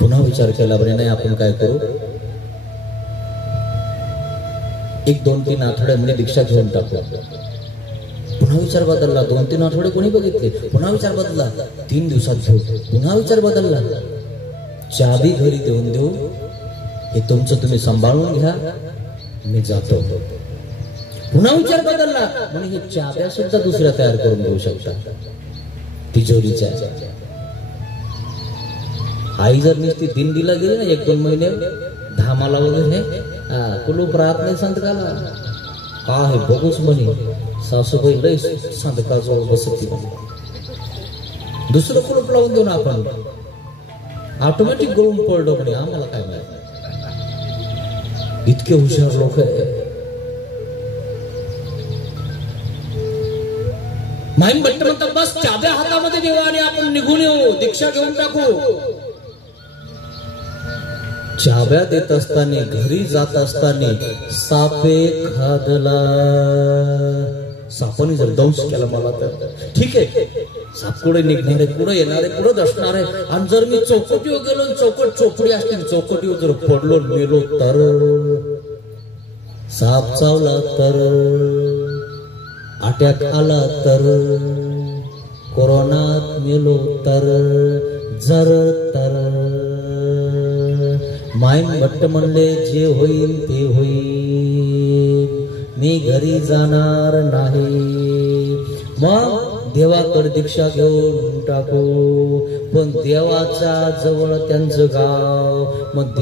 पुन्हा विचार केला बरे, नाही आपण काय करू, 1-2-3 आठवड्यामध्ये दीक्षा घेऊन टाकू. पुन्हा विचार बदलला. 2-3 आठवडे कोणी बघितले. पुन्हा विचार बदलला. 3 दिवसात घेऊ. पुन्हा विचार बदलला. चाबी घरी देऊन देऊ, हे तुमचं तुम्ही सांभाळून घ्या, मी जातो. पुन्हा विचार बदलला. म्हणजे हे चाब्या सुद्धा दुसऱ्या तयार करून देऊ शकता तिजोरीच्या. आई जर नुसती दिंडीला गेली ना 1-2 महिने धामाला वगैरे, कुलूप राहत नाही संतकाला. का हे बघूच म्हणे, सासूबाई लय संतकाजवळ बसती. दुसरं कुलूप लावून देऊ ना आपण, ऑटोमॅटिक गळून पडलं म्हणे. आम्हाला काय माहिती. इतके हुशार लोक आहे. महिमभट्ट म्हणतात, बस चाब्या हातामध्ये देऊ आणि आपण निघून येऊ, दीक्षा घेऊन टाकू. चाब्या देत असताना, घरी जात असताना सापे खादला. सापाने जर दंश केला मला तर ठीक आहे, साप कुठे निघणार आहे, कुठे येणार आहे, कुठे दसणार आहे. आणि जर मी चौकटीवर गेलो, चौकट चोपडी असतील, चौकटीवर जर पडलो मेलो तर, साप चावला तर, अटॅक आला तर, कोरोनात मेलो तर, जर तर. महिमभट्ट म्हणले, जे होईल ते होईल, मी घरी जाणार नाही. मग देवाकडे दीक्षा घेऊन टाकू. पण देवाच्या जवळ त्यांचं गाव. मग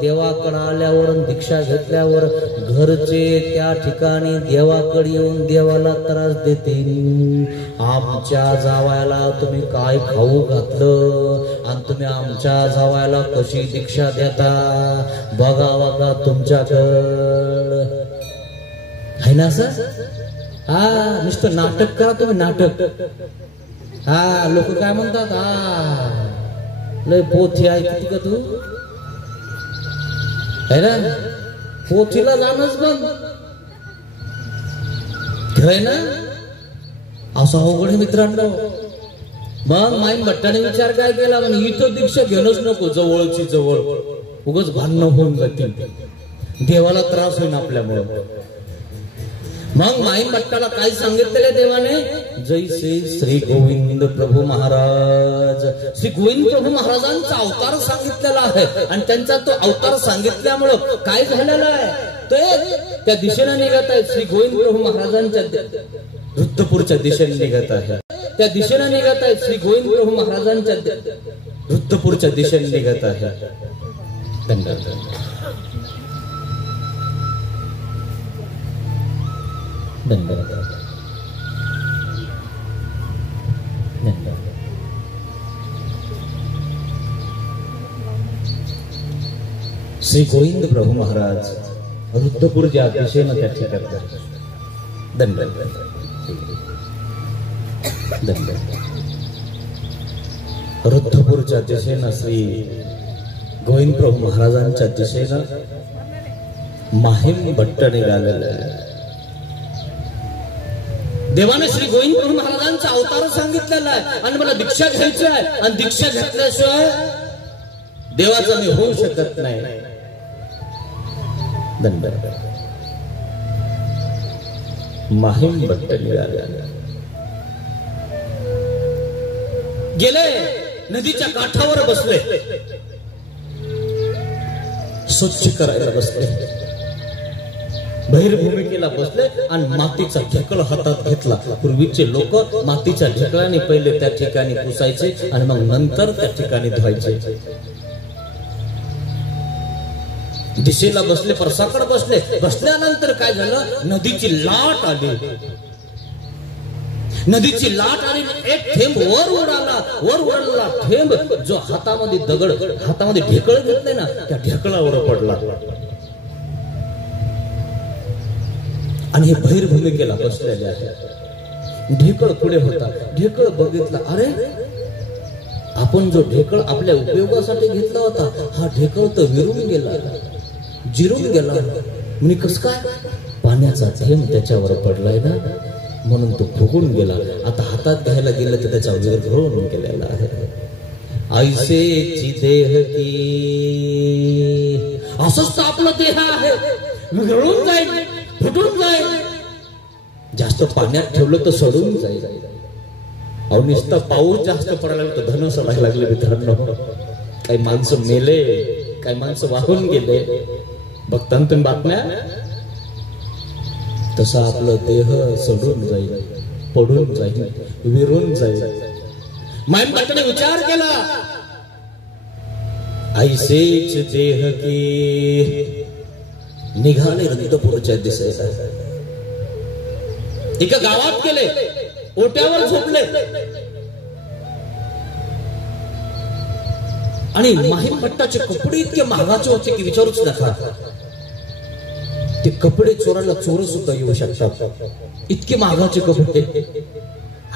देवाकडे आल्यावर दीक्षा घेतल्यावर घरचे त्या ठिकाणी देवाकडे येऊन देवाला त्रास देतील. आमच्या जावायला तुम्ही काय खाऊ घातलं आणि तुम्ही आमच्या जावायला कशी दीक्षा देता, बघा बघा तुमच्याकडं आहे ना सर. हा नुसतं नाटक करा तुम्ही, नाटक. हा लोक काय म्हणतात, हा लय पोथी आहे किती का तू आहे ना, पोथीला जाणंच बंद खरंय ना. असं अवघड आहे मित्रांनो. मग महिमभट्टाने विचार काय केला, म्हणजे इथं दीक्षा घेणंच नको, जवळची जवळ, उगाच भांडणं होऊन जातील, देवाला त्रास होईल आपल्यामुळे. मग माहीम भट्टाला काय सांगितलेले देवाने? जैसे श्री गोविंद प्रभू महाराज, श्री गोविंद प्रभू महाराजांचा अवतार सांगितलेला आहे. आणि त्यांचा तो अवतार सांगितल्यामुळं काय झालेला आहे? ते त्या दिशेने निघत आहे. श्री गोविंद प्रभू महाराजांच्या रुद्रपूरच्या दिशेने निघत आहे. त्या दिशेने निघत आहे. श्री गोविंद प्रभू महाराजांच्या रुद्रपूरच्या दिशेने निघत आहे. धन्यवाद. धन्यवाद. श्री गोविंद प्रभू महाराज रुद्रपूरच्या दिशेने त्या ठिकाणी. धन्यवाद. रुद्रपूरच्या दिशेनं श्री गोविंद प्रभू महाराजांच्या दिशेनं माहीम भट्ट निघालेला आहे. देवाने श्री गोविंद प्रभू महाराजांचा अवतार सांगितलेला आहे आणि मला दीक्षा घ्यायची आहे. आणि दीक्षा घेतल्याशिवाय देवाचा मी होऊ शकत नाही. धन्यवाद. माहीम भट्ट निघाले. गेले नदीच्या काठावर बसले, स्वच्छ करायला बसले, बहिर्भूमिकेला बसले आणि मातीचा ढेकळ हातात घेतला. पूर्वीचे लोक मातीच्या ढेकळाने पहिले त्या ठिकाणी पुसायचे आणि मग नंतर त्या ठिकाणी धुवायचे. दिशेला बसले, परसाकड बसले. बसल्यानंतर काय झालं? नदीची लाट आली. नदीची लाट आली. एक थेंब वर उडाला. वर उडाला थेंब जो हातामध्ये दगड, हातामध्ये ढेकळ घेतले ना, त्या ढेकळावर पडला. आणि हे बहिर्भूमिकेला बसलेले आहे. ढेकळ पुढे होता. ढेकळ बघितला, अरे आपण जो ढेकळ आपल्या उपयोगासाठी घेतला होता, हा ढेकळ तर विरून गेला, जिरून गेला. मी कस काय? पाण्याचा थेंब त्याच्यावर पडलाय ना, म्हणून तो फुगून गेला. आता हातात घ्यायला गेलं तर त्याचा विरघळून गेलेला आहे. ऐसेची देह की, असंच आपला देह आहे, विरघळून जाईल, फुटून जाईल. जास्त पाण्यात ठेवलं तर सडून जाईल. अहो नुसता पाऊस जास्त पडायला तर धन सडायला लागले मित्रांनो. काही माणसं मेले, काही माणसं वाहून गेले. बघता तुम्ही बातम्या. तसा आपलं देह सडून जाईल, पडून जाईल, विरून जाईल. माहीम भट्टाने विचार केला, ऐसेच देह की. निघाले रुद्रपूरच्या दिशेला. एका गावात गेले, ओट्यावर झोपले. आणि माहीम भट्टाचे कपडे इतके महागाचे होते की विचारूच नका. ते कपडे चोराला चोर सुद्धा येऊ शकतात, इतके महागाचे कपडे.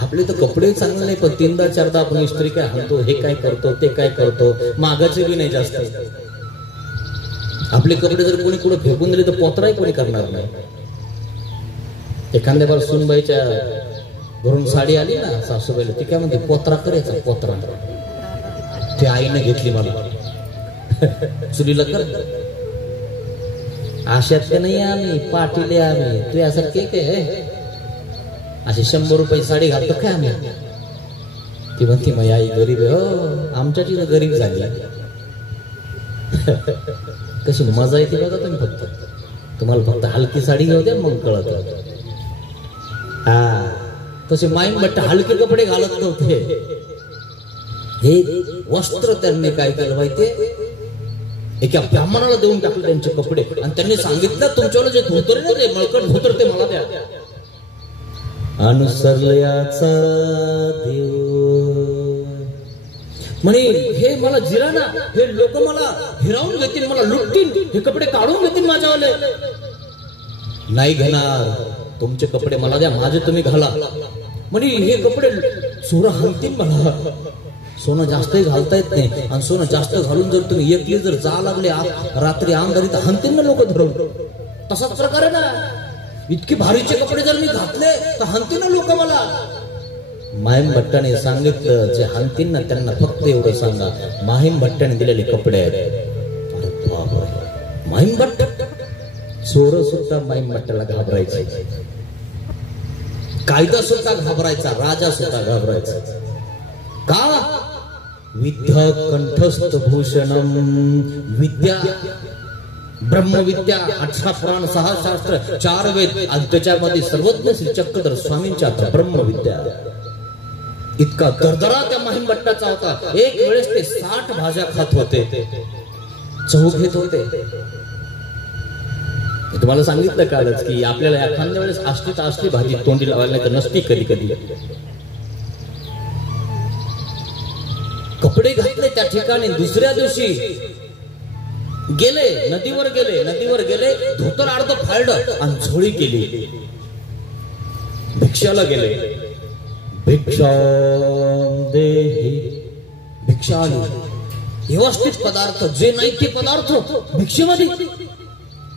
आपले तर कपडे चांगले नाही, पण तीनदा चारदा आपण इस्त्री काय हाणतो, हे काय करतो, ते काय करतो. महागाचे बी नाही जास्त. आपले कपडे जर कोणी कुठे फेकून दिले तर पोतराही कोणी करणार नाही. एखाद्या बार सुनबाईच्या घरून साडी आली ना सासूबाईला, ती काय म्हणते, पोतरा करायचा, पोतरा. ते आईने घेतली मला चुलीला कर. आशातले नाही आम्ही, पाटीले आम्ही. तू यासारखे काय असे 100 रुपये साडी घालतो काय आम्ही? ती म्हणते माझी आई गरीब आहे. हो, आमच्या तिला गरीब झाली. कशी मजा येते बघा तुम्ही. फक्त तुम्हाला फक्त हलकी साडी घेऊ द्या, मग कळत. हा, तसे माहीम भट्ट हलके कपडे घालत नव्हते. हे वस्त्र त्यांनी काय केलं माहितीये? एका ब्राह्मणाला देऊन टाकले त्यांचे कपडे. आणि त्यांनी सांगितलं, तुमच्यावर जे धोतर ना, ते मळकट धोतर, ते मला द्या. अनुसरल्याचा देव म्हणे, हे मला जिरा ना, हे लोक मला हिरावून घेतील, मला लुटतील, हे कपडे काढून घेतील माझ्यावाले. नाही घेणार, तुमचे कपडे मला द्या, माझे तुम्ही घाला. म्हणे हे कपडे चोर हाणतील मला. सोनं जास्तही घालता येत नाही, आणि सोनं जास्त घालून जर तुम्ही एकली जर जा लागले रात्री अंधारी तर हाणतील ना लोक धरून. तसाच प्रकार आहे ना. इतके भारीचे कपडे जर मी घातले तर हाणतील ना लोक मला. माहीम भट्टाने सांगितलं, जे हाणतील ना त्यांना फक्त एवढं सांगा, माहीम भट्टाने दिलेले कपडे आहेत. माहीम भट्ट चोर सुद्धा माहीम भट्टाला घाबरायचे. कायदा सुद्धा घाबरायचा, राजा सुद्धा घाबरायचा. का? विद्या कंठस्थ भूषणम. विद्या, ब्रह्मविद्या, 18 पुराण, 6 शास्त्र, 4 वेद आणि त्याच्यामध्ये सर्वज्ञ श्री चक्रधर स्वामींच्या ब्रह्मविद्या. इतका दरदरा त्या माहीम भट्टाचा होता. एक वेळेस ते 60 भाज्या खात होते, चव घेत होते. तुम्हाला सांगितलं कालच की आपल्याला एखाद्या वेळेस असली भाजी तोंडी लावायला नाही तर नसती कधी कधी. कपडे घातले त्या ठिकाणी. दुसऱ्या दिवशी गेले नदीवर गेले, धोतर अर्ध फाळलं आणि झोळी केली. भिक्षाला गेले. भिक्षा देही, भिक्षा आली. व्यवस्थित पदार्थ जे नाही ते पदार्थ भिक्षेमध्ये.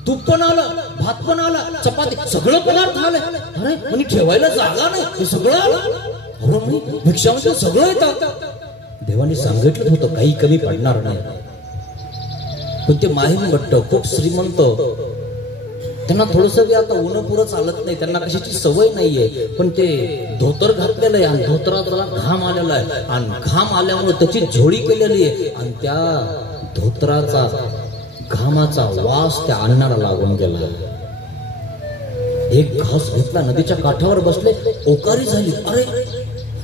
तूप पण आलं, भात पण आला, चपाती, सगळं पदार्थ आले. अरे म्हणे ठेवायला जागा नाही, हे सगळं आलं. अरे म्हणे भिक्षामध्ये सगळं येतं. देवाने सांगितलं होतं काही कमी पडणार नाही. पण ते माहीम भट्ट खूप श्रीमंत, त्यांना थोडस आता ऊन पुरं चालत नाही, त्यांना कशाची सवय नाहीये. पण ते धोतर घातलेलं आहे आणि धोतराला घाम आलेला आहे आणि घाम आल्यामुळे त्याची झोळी केलेली आहे आणि त्या धोतराचा घामाचा वास त्या अन्नाला लागून गेला. एक घास घेतला, नदीच्या काठावर बसले, ओकारी झाली. अरे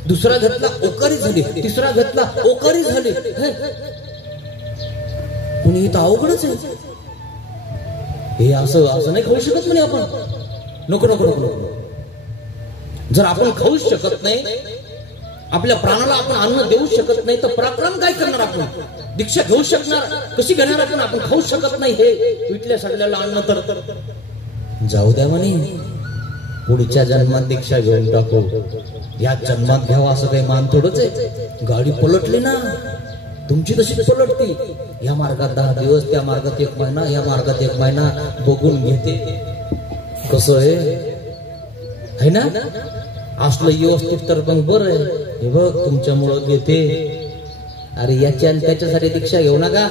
दुसरा घेतला, ओकारी झाली. तिसरा घेतला, ओकारी झाली. कुणी इथं अवघडच आहे. हे असं नाही खाऊ शकत म्हणे आपण. नको नको नको नको. जर आपण खाऊच शकत नाही, आपल्या प्राणाला आपण अन्न देऊ शकत नाही, तर पराक्रम काय करणार आपण? दीक्षा घेऊ शकणार कशी घेणार आपण? आपण खाऊ शकत नाही हे विटल्या सडलेलं अन्न. तर जाऊ द्या म्हणे, पुढच्या जन्मात दीक्षा घेऊन टाकू. या जन्मात घ्यावा असं काही मान थोडंच आहे. गाडी पलटली ना, तुमची तशी पलटती. या मार्गात 10 दिवस, त्या मार्गात 1 महिना, या मार्गात 1 महिना बघून घेते कसं आहे ना. असलं व्यवस्थित तर पण बरं आहे. हे बघ तुमच्यामुळं घेते. अरे याच्या आणि त्याच्यासाठी दीक्षा घेऊ नका.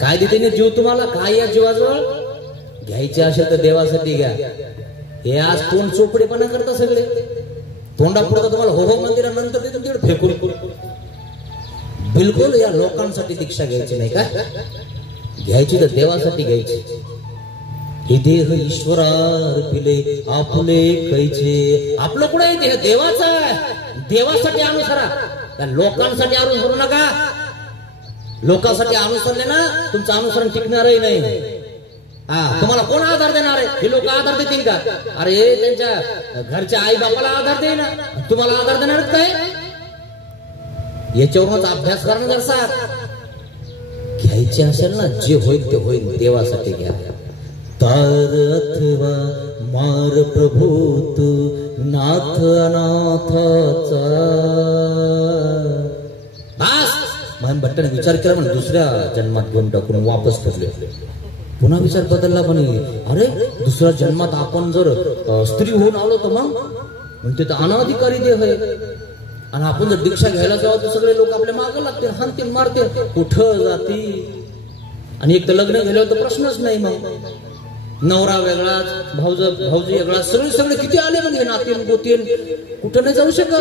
काय देते ना जीव तुम्हाला? काय या जीवाजवळ घ्यायचे असेल तर देवासाठी घ्या. हे आज तोंड चोपडेपणा करता सगळे. तोंडापुरता तुम्हाला हो मंदिरानंतर देतो तेवढं फेकून. बिलकुल या लोकांसाठी दीक्षा घ्यायची नाही. काय घ्यायची तर देवासाठी घ्यायची. हे देह ईश्वरार्पिले आपले कैचे. आपलं कुठे आहे? देह देवाचा आहे. देवासाठी अनुसरा, त्या लोकांसाठी अनुसरू नका. लोकांसाठी अनुसरले ना तुमचं अनुसरण टिकणारही नाही. तुम्हाला कोण आधार देणार आहे? हे लोक आधार देतील का? अरे त्यांच्या घरच्या आई बापाला आधार दे ना. तुम्हाला आधार देणार काय? याच्यावरूनच अभ्यास करणं जरसा. घ्यायचे असेल ना, जे होईल ते होईल, देवासाठी घ्या. तार अथवा मार प्रभू तू नाथ अनाथाचा. बस माहीम भट्टाने विचार केला म्हणजे दुसऱ्या जन्मात घेऊन टाकून वापस फिरले. पुन्हा विचार बदलला म्हणे, अरे दुसऱ्या जन्मात आपण जर स्त्री होऊन आलो तर मग म्हणते तर अनाधिकारी देह आहे. आणि आपण जर दीक्षा घ्यायला जावं तर सगळे लोक आपल्या मागं लागतील, हाणतील, मारतील. कुठं जाती? आणि एक तर लग्न झाल्यावर तर प्रश्नच नाही. मग नवरा वेगळाच, भाऊजी वेगळा, सगळे किती आले म्हणजे नातीन गोतीन. कुठं नाही जाऊ शकत.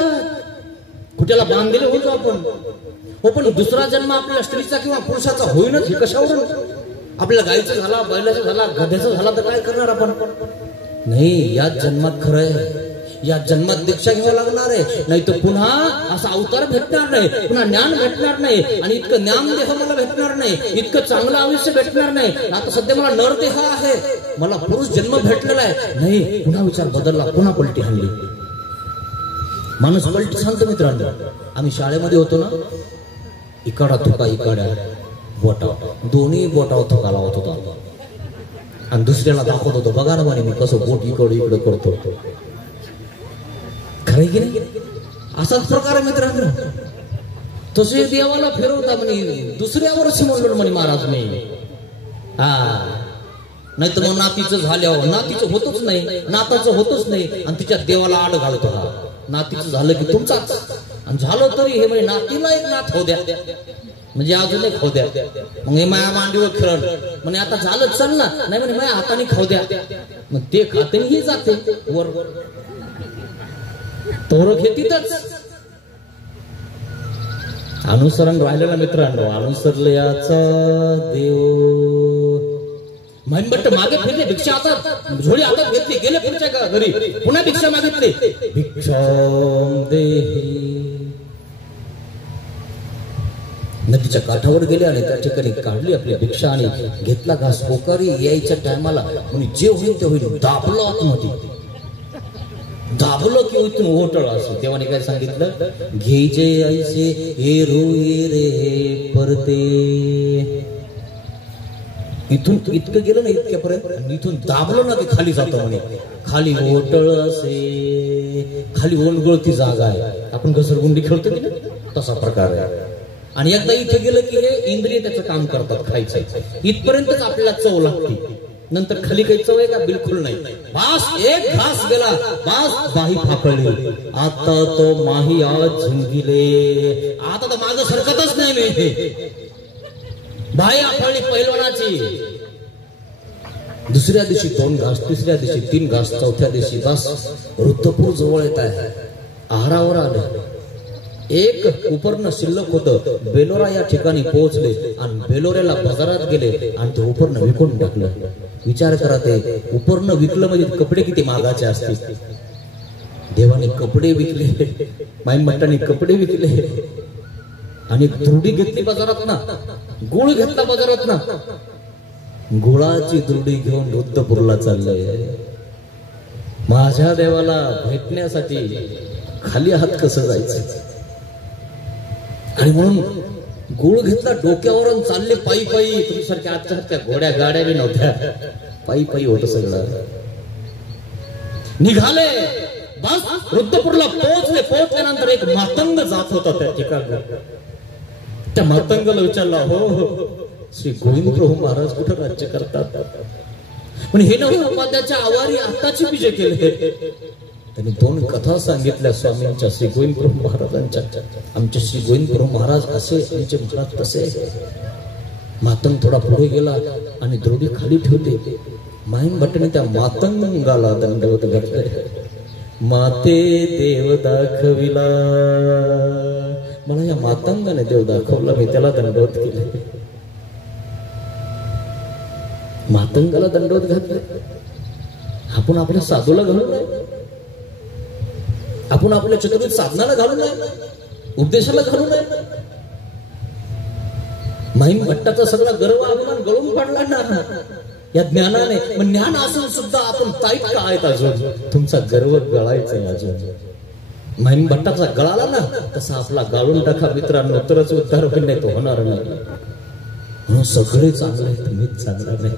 कुठ्याला बांधलेले होतो आपण. हो पण दुसरा जन्म आपल्या स्त्रीचा किंवा पुरुषाचा होईनच. हे कशावरून? आपल्याला गायचं झाला, बैलाचा झाला, गध्याचा झाला तर काय करणार आपण? नाही, याच जन्मात खरं आहे. या जन्मात दीक्षा घ्यावं लागणार आहे. नाही तर पुन्हा असा अवतार भेटणार नाही, पुन्हा ज्ञान भेटणार नाही. आणि इतकं ज्ञान देह मला भेटणार नाही, इतकं चांगलं आयुष्य भेटणार नाही. आता सध्या मला नरदेह आहे, मला पुरुष जन्म भेटलेला आहे. नाही, पुन्हा विचार बदलला, पुन्हा पलटी हाणली. माणूस पलटी सांगतो मित्रांनो. आम्ही शाळेमध्ये होतो ना, इकडा थुका इकड्या बोटा, दोन्ही बोटावर थुका लावत होतो आणि दुसऱ्याला दाखवत होतो, बघा ना म्हणे मी कसं बोट इकडे करतो. खरं की नाही? असाच प्रकार मित्रांनो. तसे देवाला फिरवता म्हणे. दुसऱ्यावर म्हणलो म्हणे महाराज मी. नाही तर मग नातीचं झाल्यावर नातीचं होतच नाही, नाताचं होतच नाही आणि तिच्या देवाला आड घालतो. नातीचं झालं की तुमचाच, आणि झालं तरी हे म्हणजे नातीला एक नात हो द्या, म्हणजे अजून एक खाऊ द्या. मग हे माया मांडीवर खेळ म्हणजे आता झालं चल ना. नाही म्हणे माझ्या हाताने खाऊ द्या. मग ते खाते ही जाते वर. तोर घेतीतच. अनुसरण राहिलं ना मित्रांनो, अनुसरले याचा देव. महिमभट्ट मागे फिरले, भिक्षा हातात, झोळी हातात घेतली, गेले पुढच्या घरी, पुन्हा भिक्षा मागितली. भिक्षा देही. नदीच्या काठावर गेले आणि त्या ठिकाणी काढली आपली भिक्षा आणि घेतला घास. पोकारी यायच्या टायमाला म्हणजे जे होईल ते होईल, दाबलं आतमध्ये, दाबलं की इथून ओटळ असं. तेव्हा काय सांगितलं, घे जे ऐसे हे रो ये रे परते. इथून इतकं गेलं ना इतक्यापर्यंत, इथून दाबलं ना ते खाली जातं म्हणे. खाली ओटळ असे, खाली ओणगळती जागा आहे. आपण घसरगुंडी खेळतो की नाही, तसा प्रकार आहे. आणि एकदा इथे गेलं की हे इंद्रिय त्याचं काम करतात, खायचं. इथपर्यंतच आपल्याला चव लागते, नंतर खाली काही चव आहे का, बिलकुल नाही. बास एक घास गेला, बास बाही फाकळली. आता तो माही आज झिंगिले. आता तर माझं सरकतच नाही मी. बाई आफळली पैलवानाची. दुसऱ्या दिवशी 2 घास, तिसऱ्या दिवशी 3 घास, चौथ्या दिवशी बस रुद्रपूर जवळ येत आहे. आहारावर आले. एक उपरनं शिल्लक होतं. बेलोरा या ठिकाणी पोहोचले आणि बेलोऱ्याला बाजारात गेले आणि ते उपरनं विकून टाकलं. विचार करा, ते उपरनं विकलं म्हणजे कपडे किती महागाचे असतील. देवाने कपडे विकले, माईमभट्टाने कपडे विकले. आणि दुर्डी घेतली बाजारात ना, गुळ घेतला बाजारात ना. गुळाची दुर्डी घेऊन रुद्रपूरला चाललंय. माझ्या देवाला भेटण्यासाठी खाली हात कसं जायचं. आणि म्हणून गुळ घेतला डोक्यावरून, चालले पायी पायी. तुमच्यासारख्या आजच्या घोड्या गाड्या बी नव्हत्या, पायी पायी होत सगळं. निघाले, बस रुद्रपूरला पोहोचले. पोहोचल्यानंतर एक मातंग जात होता त्या ठिकाणी. त्या मातंगाला विचारला, हो श्री गोविंद प्रभू महाराज कुठं राज्य करतात? पण हे नव्हे, उपाध्याच्या आवारी आताची विजय केले. त्यांनी 2 कथा सांगितल्या स्वामींच्या, श्री गोविंद प्रभू महाराजांच्या. आमचे श्री गोविंद प्रभू महाराज असे, आमचे महाराज तसे. मातंग थोडा पुढे गेला आणि द्रोडी खाली ठेवते. माईमभट्टाने त्या मातंगाला दंडवत घातले. माते देव दाखविला. मला या मातंगाने देव दाखवला, मी त्याला दंडवत केले. मातंगाला दंडवत घातले. आपण आपल्या साधूला घालू नये, आपण आपल्या चतुर्विध साधनाला घालू नये, उपदेशाला घालू नये. माईमभट्टाचा सगळा गर्व अभिमान गळून पडला ना या ज्ञानाने. पण ज्ञान असून सुद्धा आपण ताईत का आहेत अजून? तुमचा गर्व गळायचा आहे अजून. माईमभट्टाचा गळाला ना तसा आपला गाळून टाका मित्रांनो, तरच उद्धार होईल, नाही तो होणार नाही. म्हणून सगळे चांगले आहेत, मीच चांगला नाही.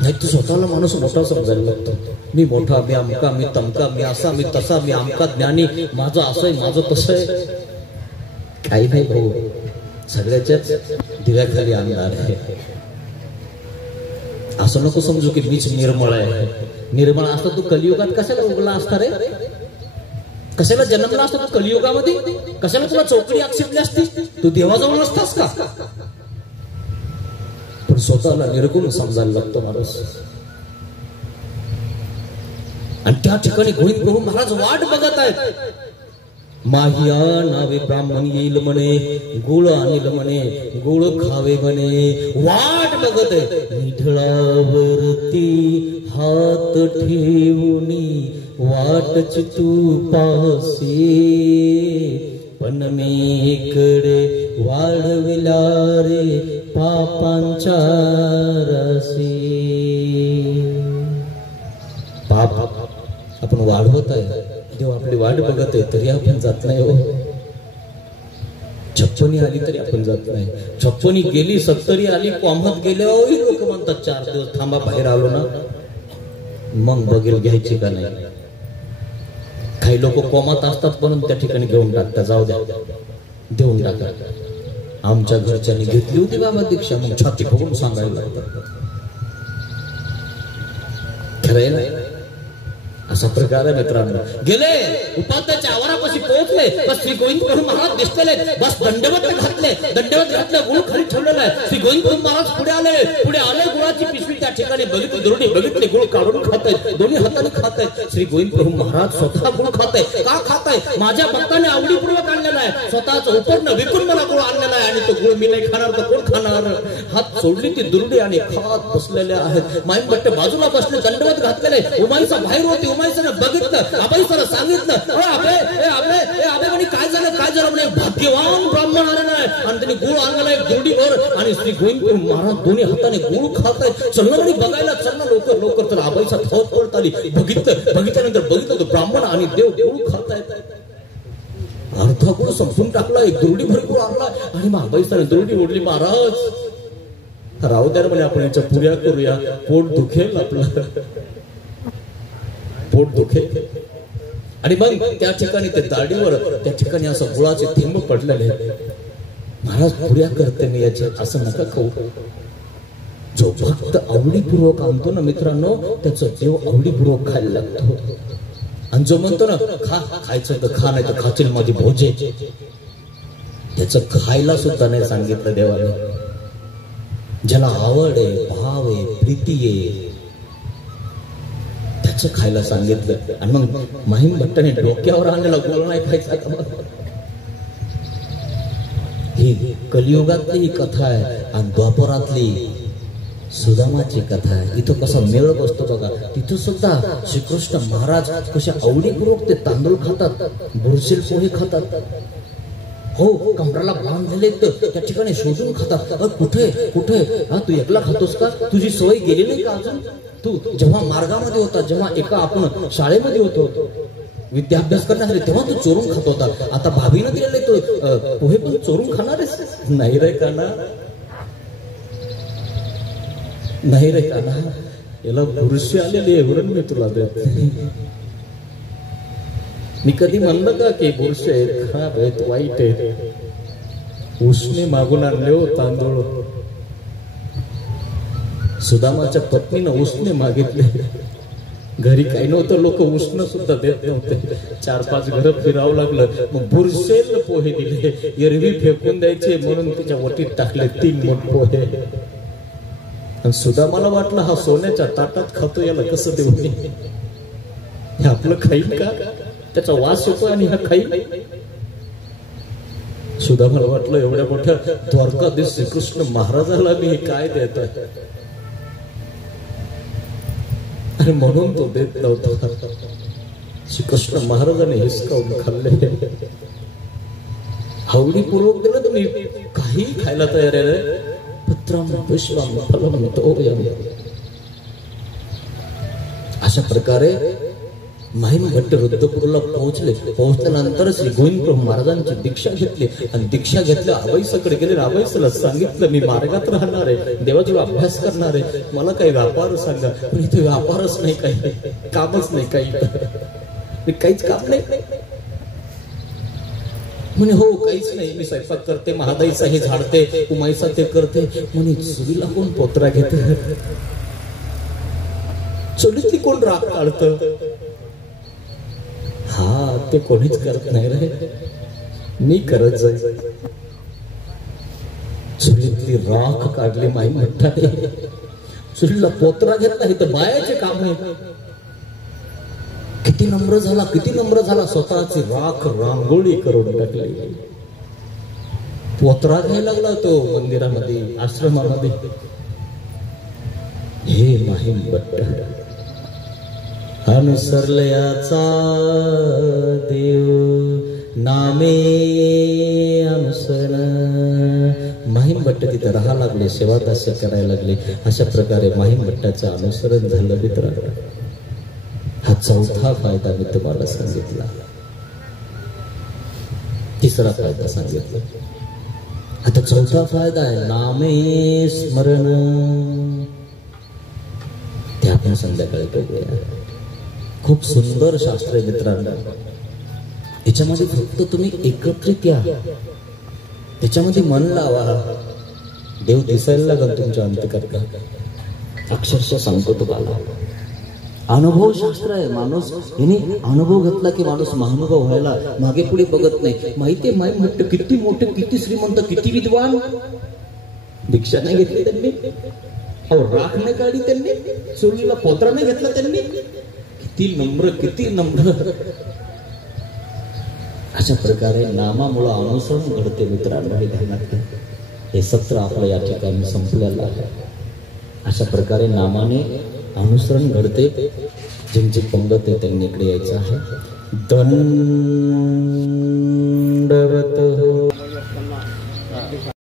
नाही तू स्वतःला माणूस मोठा समजायला लागतो. मी मोठा, मी अमका, मी तमका, मी असा, मी तसा, मी अमका ज्ञानी, माझं असं आहे, माझं तसं आहे. काही नाही भाऊ, सगळ्याच्याच दिव्याखाली आणणार आहे. असं नको समजू की मीच निर्मळ आहे. निर्मळ असता तू कलियुगात कशाला उगला असता रे? कशाला जन्मला असता तू कलियुगामध्ये? कशाला तुला चौकडी आक्षेपली असती? तू देवाजवळ नसतास का? पण स्वतःला निर्गुण समजायला लागतो माणूस. आणि त्या ठिकाणी गोविंद प्रभू महाराज वाट बघत आहेत. माहिया नावे ब्राह्मण येईल म्हणे, गुळ आणील म्हणे, गुळ खावे म्हणे. वाट बघत आहे. निढळावरती हात ठेवूनी वाटच तू पासे, पण मी कडे वाढविला रे पापांच्या रसे. पाप आपण वाढवत आहे, देव आपली वाट बघत आहे, तरी आपण जात नाही हो. 56 आली तरी आपण जात नाही. 56 गेली, 70 आली, कोमात गेले. लोक म्हणतात 4 दिवस थांबा, बाहेर आलो ना मग बघेल घ्यायची का नाही. काही लोक कोमात असतात म्हणून त्या ठिकाणी घेऊन टाकतात. जाऊ द्या, देऊन टाका. आमच्या घरच्यांनी घेतली होती बाबा दीक्षा, मग छाती फुगून सांगायला लागतात. खरंय ना? असा प्रकार आहे मित्रांनो. गेले उपाध्याच्या आवारापाशी पोहोचले, बस श्री गोविंद प्रभू महाराज दिसलेले, बस दंडवत घातले, गुळ खाली ठेवलेला आहे. श्री गोविंद प्रभू महाराज पुढे आले, गुळाची पिशवी त्या ठिकाणी बघितली, दुर्डी बघितले, गुळ काढून खात आहेत, दोन्ही हाताने खात आहेत. श्री गोविंद प्रभू महाराज स्वतः गुळ खात आहे. का खात आहे? माझ्या भक्ताने आवडीपूर्वक आणलेला आहे, स्वतःच उपरनं विकून मला गुळ आणलेला आहे, आणि तो गुळ मी नाही खाणार तर कोण खाणार? हात सोडली ती दुर्डी आणि खात बसलेल्या आहेत. माईम भट्ट बाजूला बसले, दंडवत घातलेले. उमाईचा बाहेर होती, उमाईचं बघितलं, अभयसर सांगितलं, म्हणे काय झालं म्हणे, भाग्यवान ब्राह्मण आले नाही, आणि त्यांनी गुळ आणलेला एक दुर्डीभर, आणि श्री गोविंद महाराज दोन्ही हाताने गुळ खात आहेत. चला म्हणे बघायला, चला लवकर. तर अभयचा थोत पडत आली, बघितल्यानंतर बघितलं तो ब्राह्मण आणि देव गुळ खात आहेत. अर्धा गुळ संपून टाकला, एक दुर्डीभर गुळ आणला, आणि मग अभयसाने दुर्डी ओढली. महाराज राहू द्या म्हणे, आपण याच्या पुऱ्या करूया, पोट दुखेल आपलं, पोट दुखेल. आणि मग त्या ठिकाणी ते दाढीवर त्या ठिकाणी असं गुळाचे थेंब पडलेले. महाराज पुऱ्या करते मी याचे, असं नका खाऊ. जो भक्त आवडीपूर्वक आणतो ना मित्रांनो, त्याचं देव आवडीपूर्वक खायला लागतो. आणि जो म्हणतो ना खायचं तर खा, नाही तर खाचील माझी भोजे, त्याचं खायला सुद्धा नाही सांगितलं देवाने. ज्याला आवड आहे, भाव आहे, प्रीती आहे, त्याचं खायला सांगितलं. आणि मग महिम भट्टाने डोक्यावर आणलेला गोळ नाही खायचा. ही कलियुगातली ही कथा आहे, आणि द्वापरातली सुदामाची कथा आहे. इथं कसा मेळ बसतो बघा. तिथं सुद्धा श्रीकृष्ण महाराज कशा आवडीपूर्वक ते तांदूळ खातात, बुरशील पोहे खातात. हो, कमराला बांधलेले त्या ठिकाणी शोधून खातात. कुठे हा तू एकला खातोस का? तुझी सवय गेली नाही का अजून? तू जेव्हा मार्गामध्ये होता, जेव्हा एका आपण शाळेमध्ये होतो विद्याभ्यास करण्यासाठी, तेव्हा तू चोरून खात होता. आता भाभीनं दिलेले तो पोहे पण चोरून खाणारेस? नाही रे काना, नाही रे काना, याला बुरशी आलेली आहे म्हणून मी तुला देते. मी कधी म्हणलं का की बुरशी आहेत, खराब आहेत, वाईट आहेत? उसने मागून आणले हो तांदूळ. सुदामाच्या पत्नीनं उसने मागितले. घरी काही नव्हतं, लोक उष्ण सुद्धा देत नव्हते. 4-5 घरं फिरावं लागलं. मग बुरशेल पोहे दिले, एरवी फेकून द्यायचे म्हणून त्याच्या वटीत टाकले 3 मोठ पोहे. आणि सुदामाला वाटलं हा सोन्याच्या ताटात खातो, याला कसं देऊ? हे आपलं खाईल का? त्याचा वास होतो आणि हा खाईल. सुदामाला वाटलं एवढ्या मोठ्या द्वारकाधीश श्रीकृष्ण महाराजाला मी काय देत आहे, आणि म्हणून तो देत नव्हता. श्रीकृष्ण महाराजांनी हिसकावून खाल्ले. आवडीपूर्वक दिलं तुम्ही, काही खायला तयार आहे. पुत्रम पुष्पम फलम तोयम. अशा प्रकारे महिम भट्ट रुद्रपूरला पोहोचल्यानंतर श्री गोविंद प्रभू महाराजांची दीक्षा घेतली. आणि दीक्षा घेतल्या अभयसाकडे गेले. अभयसाला सांगितलं मी मार्गात राहणार आहे, देवाचा अभ्यास करणार आहे, मला काही व्यापार सांगा. पण इथे व्यापारच नाही, काही कामच नाही, काही काहीच काम नाही. म्हणे हो काहीच नाही, मी स्वयंपाक करते, महादाईचा हे झाडते, उमाईचा ते करते. म्हणे चुलीला कोण पोतरा घेते, चुलीतली कोण राख काढत? हा ते कोणीच करत नाही रे, मी करत जाईल. चुलीतली राख काढली माई मोठाने, चुलीला पोतरा घेतला. हे तर बायाचे काम आहे. किती नम्र झाला, स्वतःची राख रांगोळी करून टाकली. पोतरा घ्यायला लागला तो मंदिरामध्ये, आश्रमामध्ये. हे महिम भट्ट अनुसरलयाचा देव नामे अनुसरण. महिम भट्ट तिथे राहा लागले, सेवादास्य करायला लागले. अशा प्रकारे महिम भट्टाचं अनुसरण झालं. मित्रांनो, हा 4था फायदा मी तुम्हाला सांगितला. 3रा फायदा सांगितला. आता 4था फायदा आहे नामे स्मरण. ते आपण संध्याकाळी करूया. खूप सुंदर शास्त्र आहे मित्रांनो. याच्यामध्ये फक्त तुम्ही एकत्रित या, त्याच्यामध्ये मन लावा, देव दिसायला लागेल तुमच्या अंतकरणात. अक्षरशः सांगतो तुम्हाला, अनुभव शास्त्र आहे. माणूस याने अनुभव घेतला की माणूस महानुभव व्हायला मागे पुढे बघत नाही. माहितीये माय मोठं किती मोठे, किती श्रीमंत, किती विद्वान, दीक्षा नाही घेतली त्यांनी, राख नाही काढली त्यांनी, चोळीला पोत्रा नाही घेतला त्यांनी, किती नम्र, किती नम्र. अशा प्रकारे नामामुळे अनुसरण घडते. मित्रांनो हे ध्यानात घ्या. हे सत्र आपलं या ठिकाणी संपलेलं आहे. अशा प्रकारे नामाने अनुसरण घडते. ज्यांची पंगत आहे त्यांनी इकडे यायचं आहे. दंडवत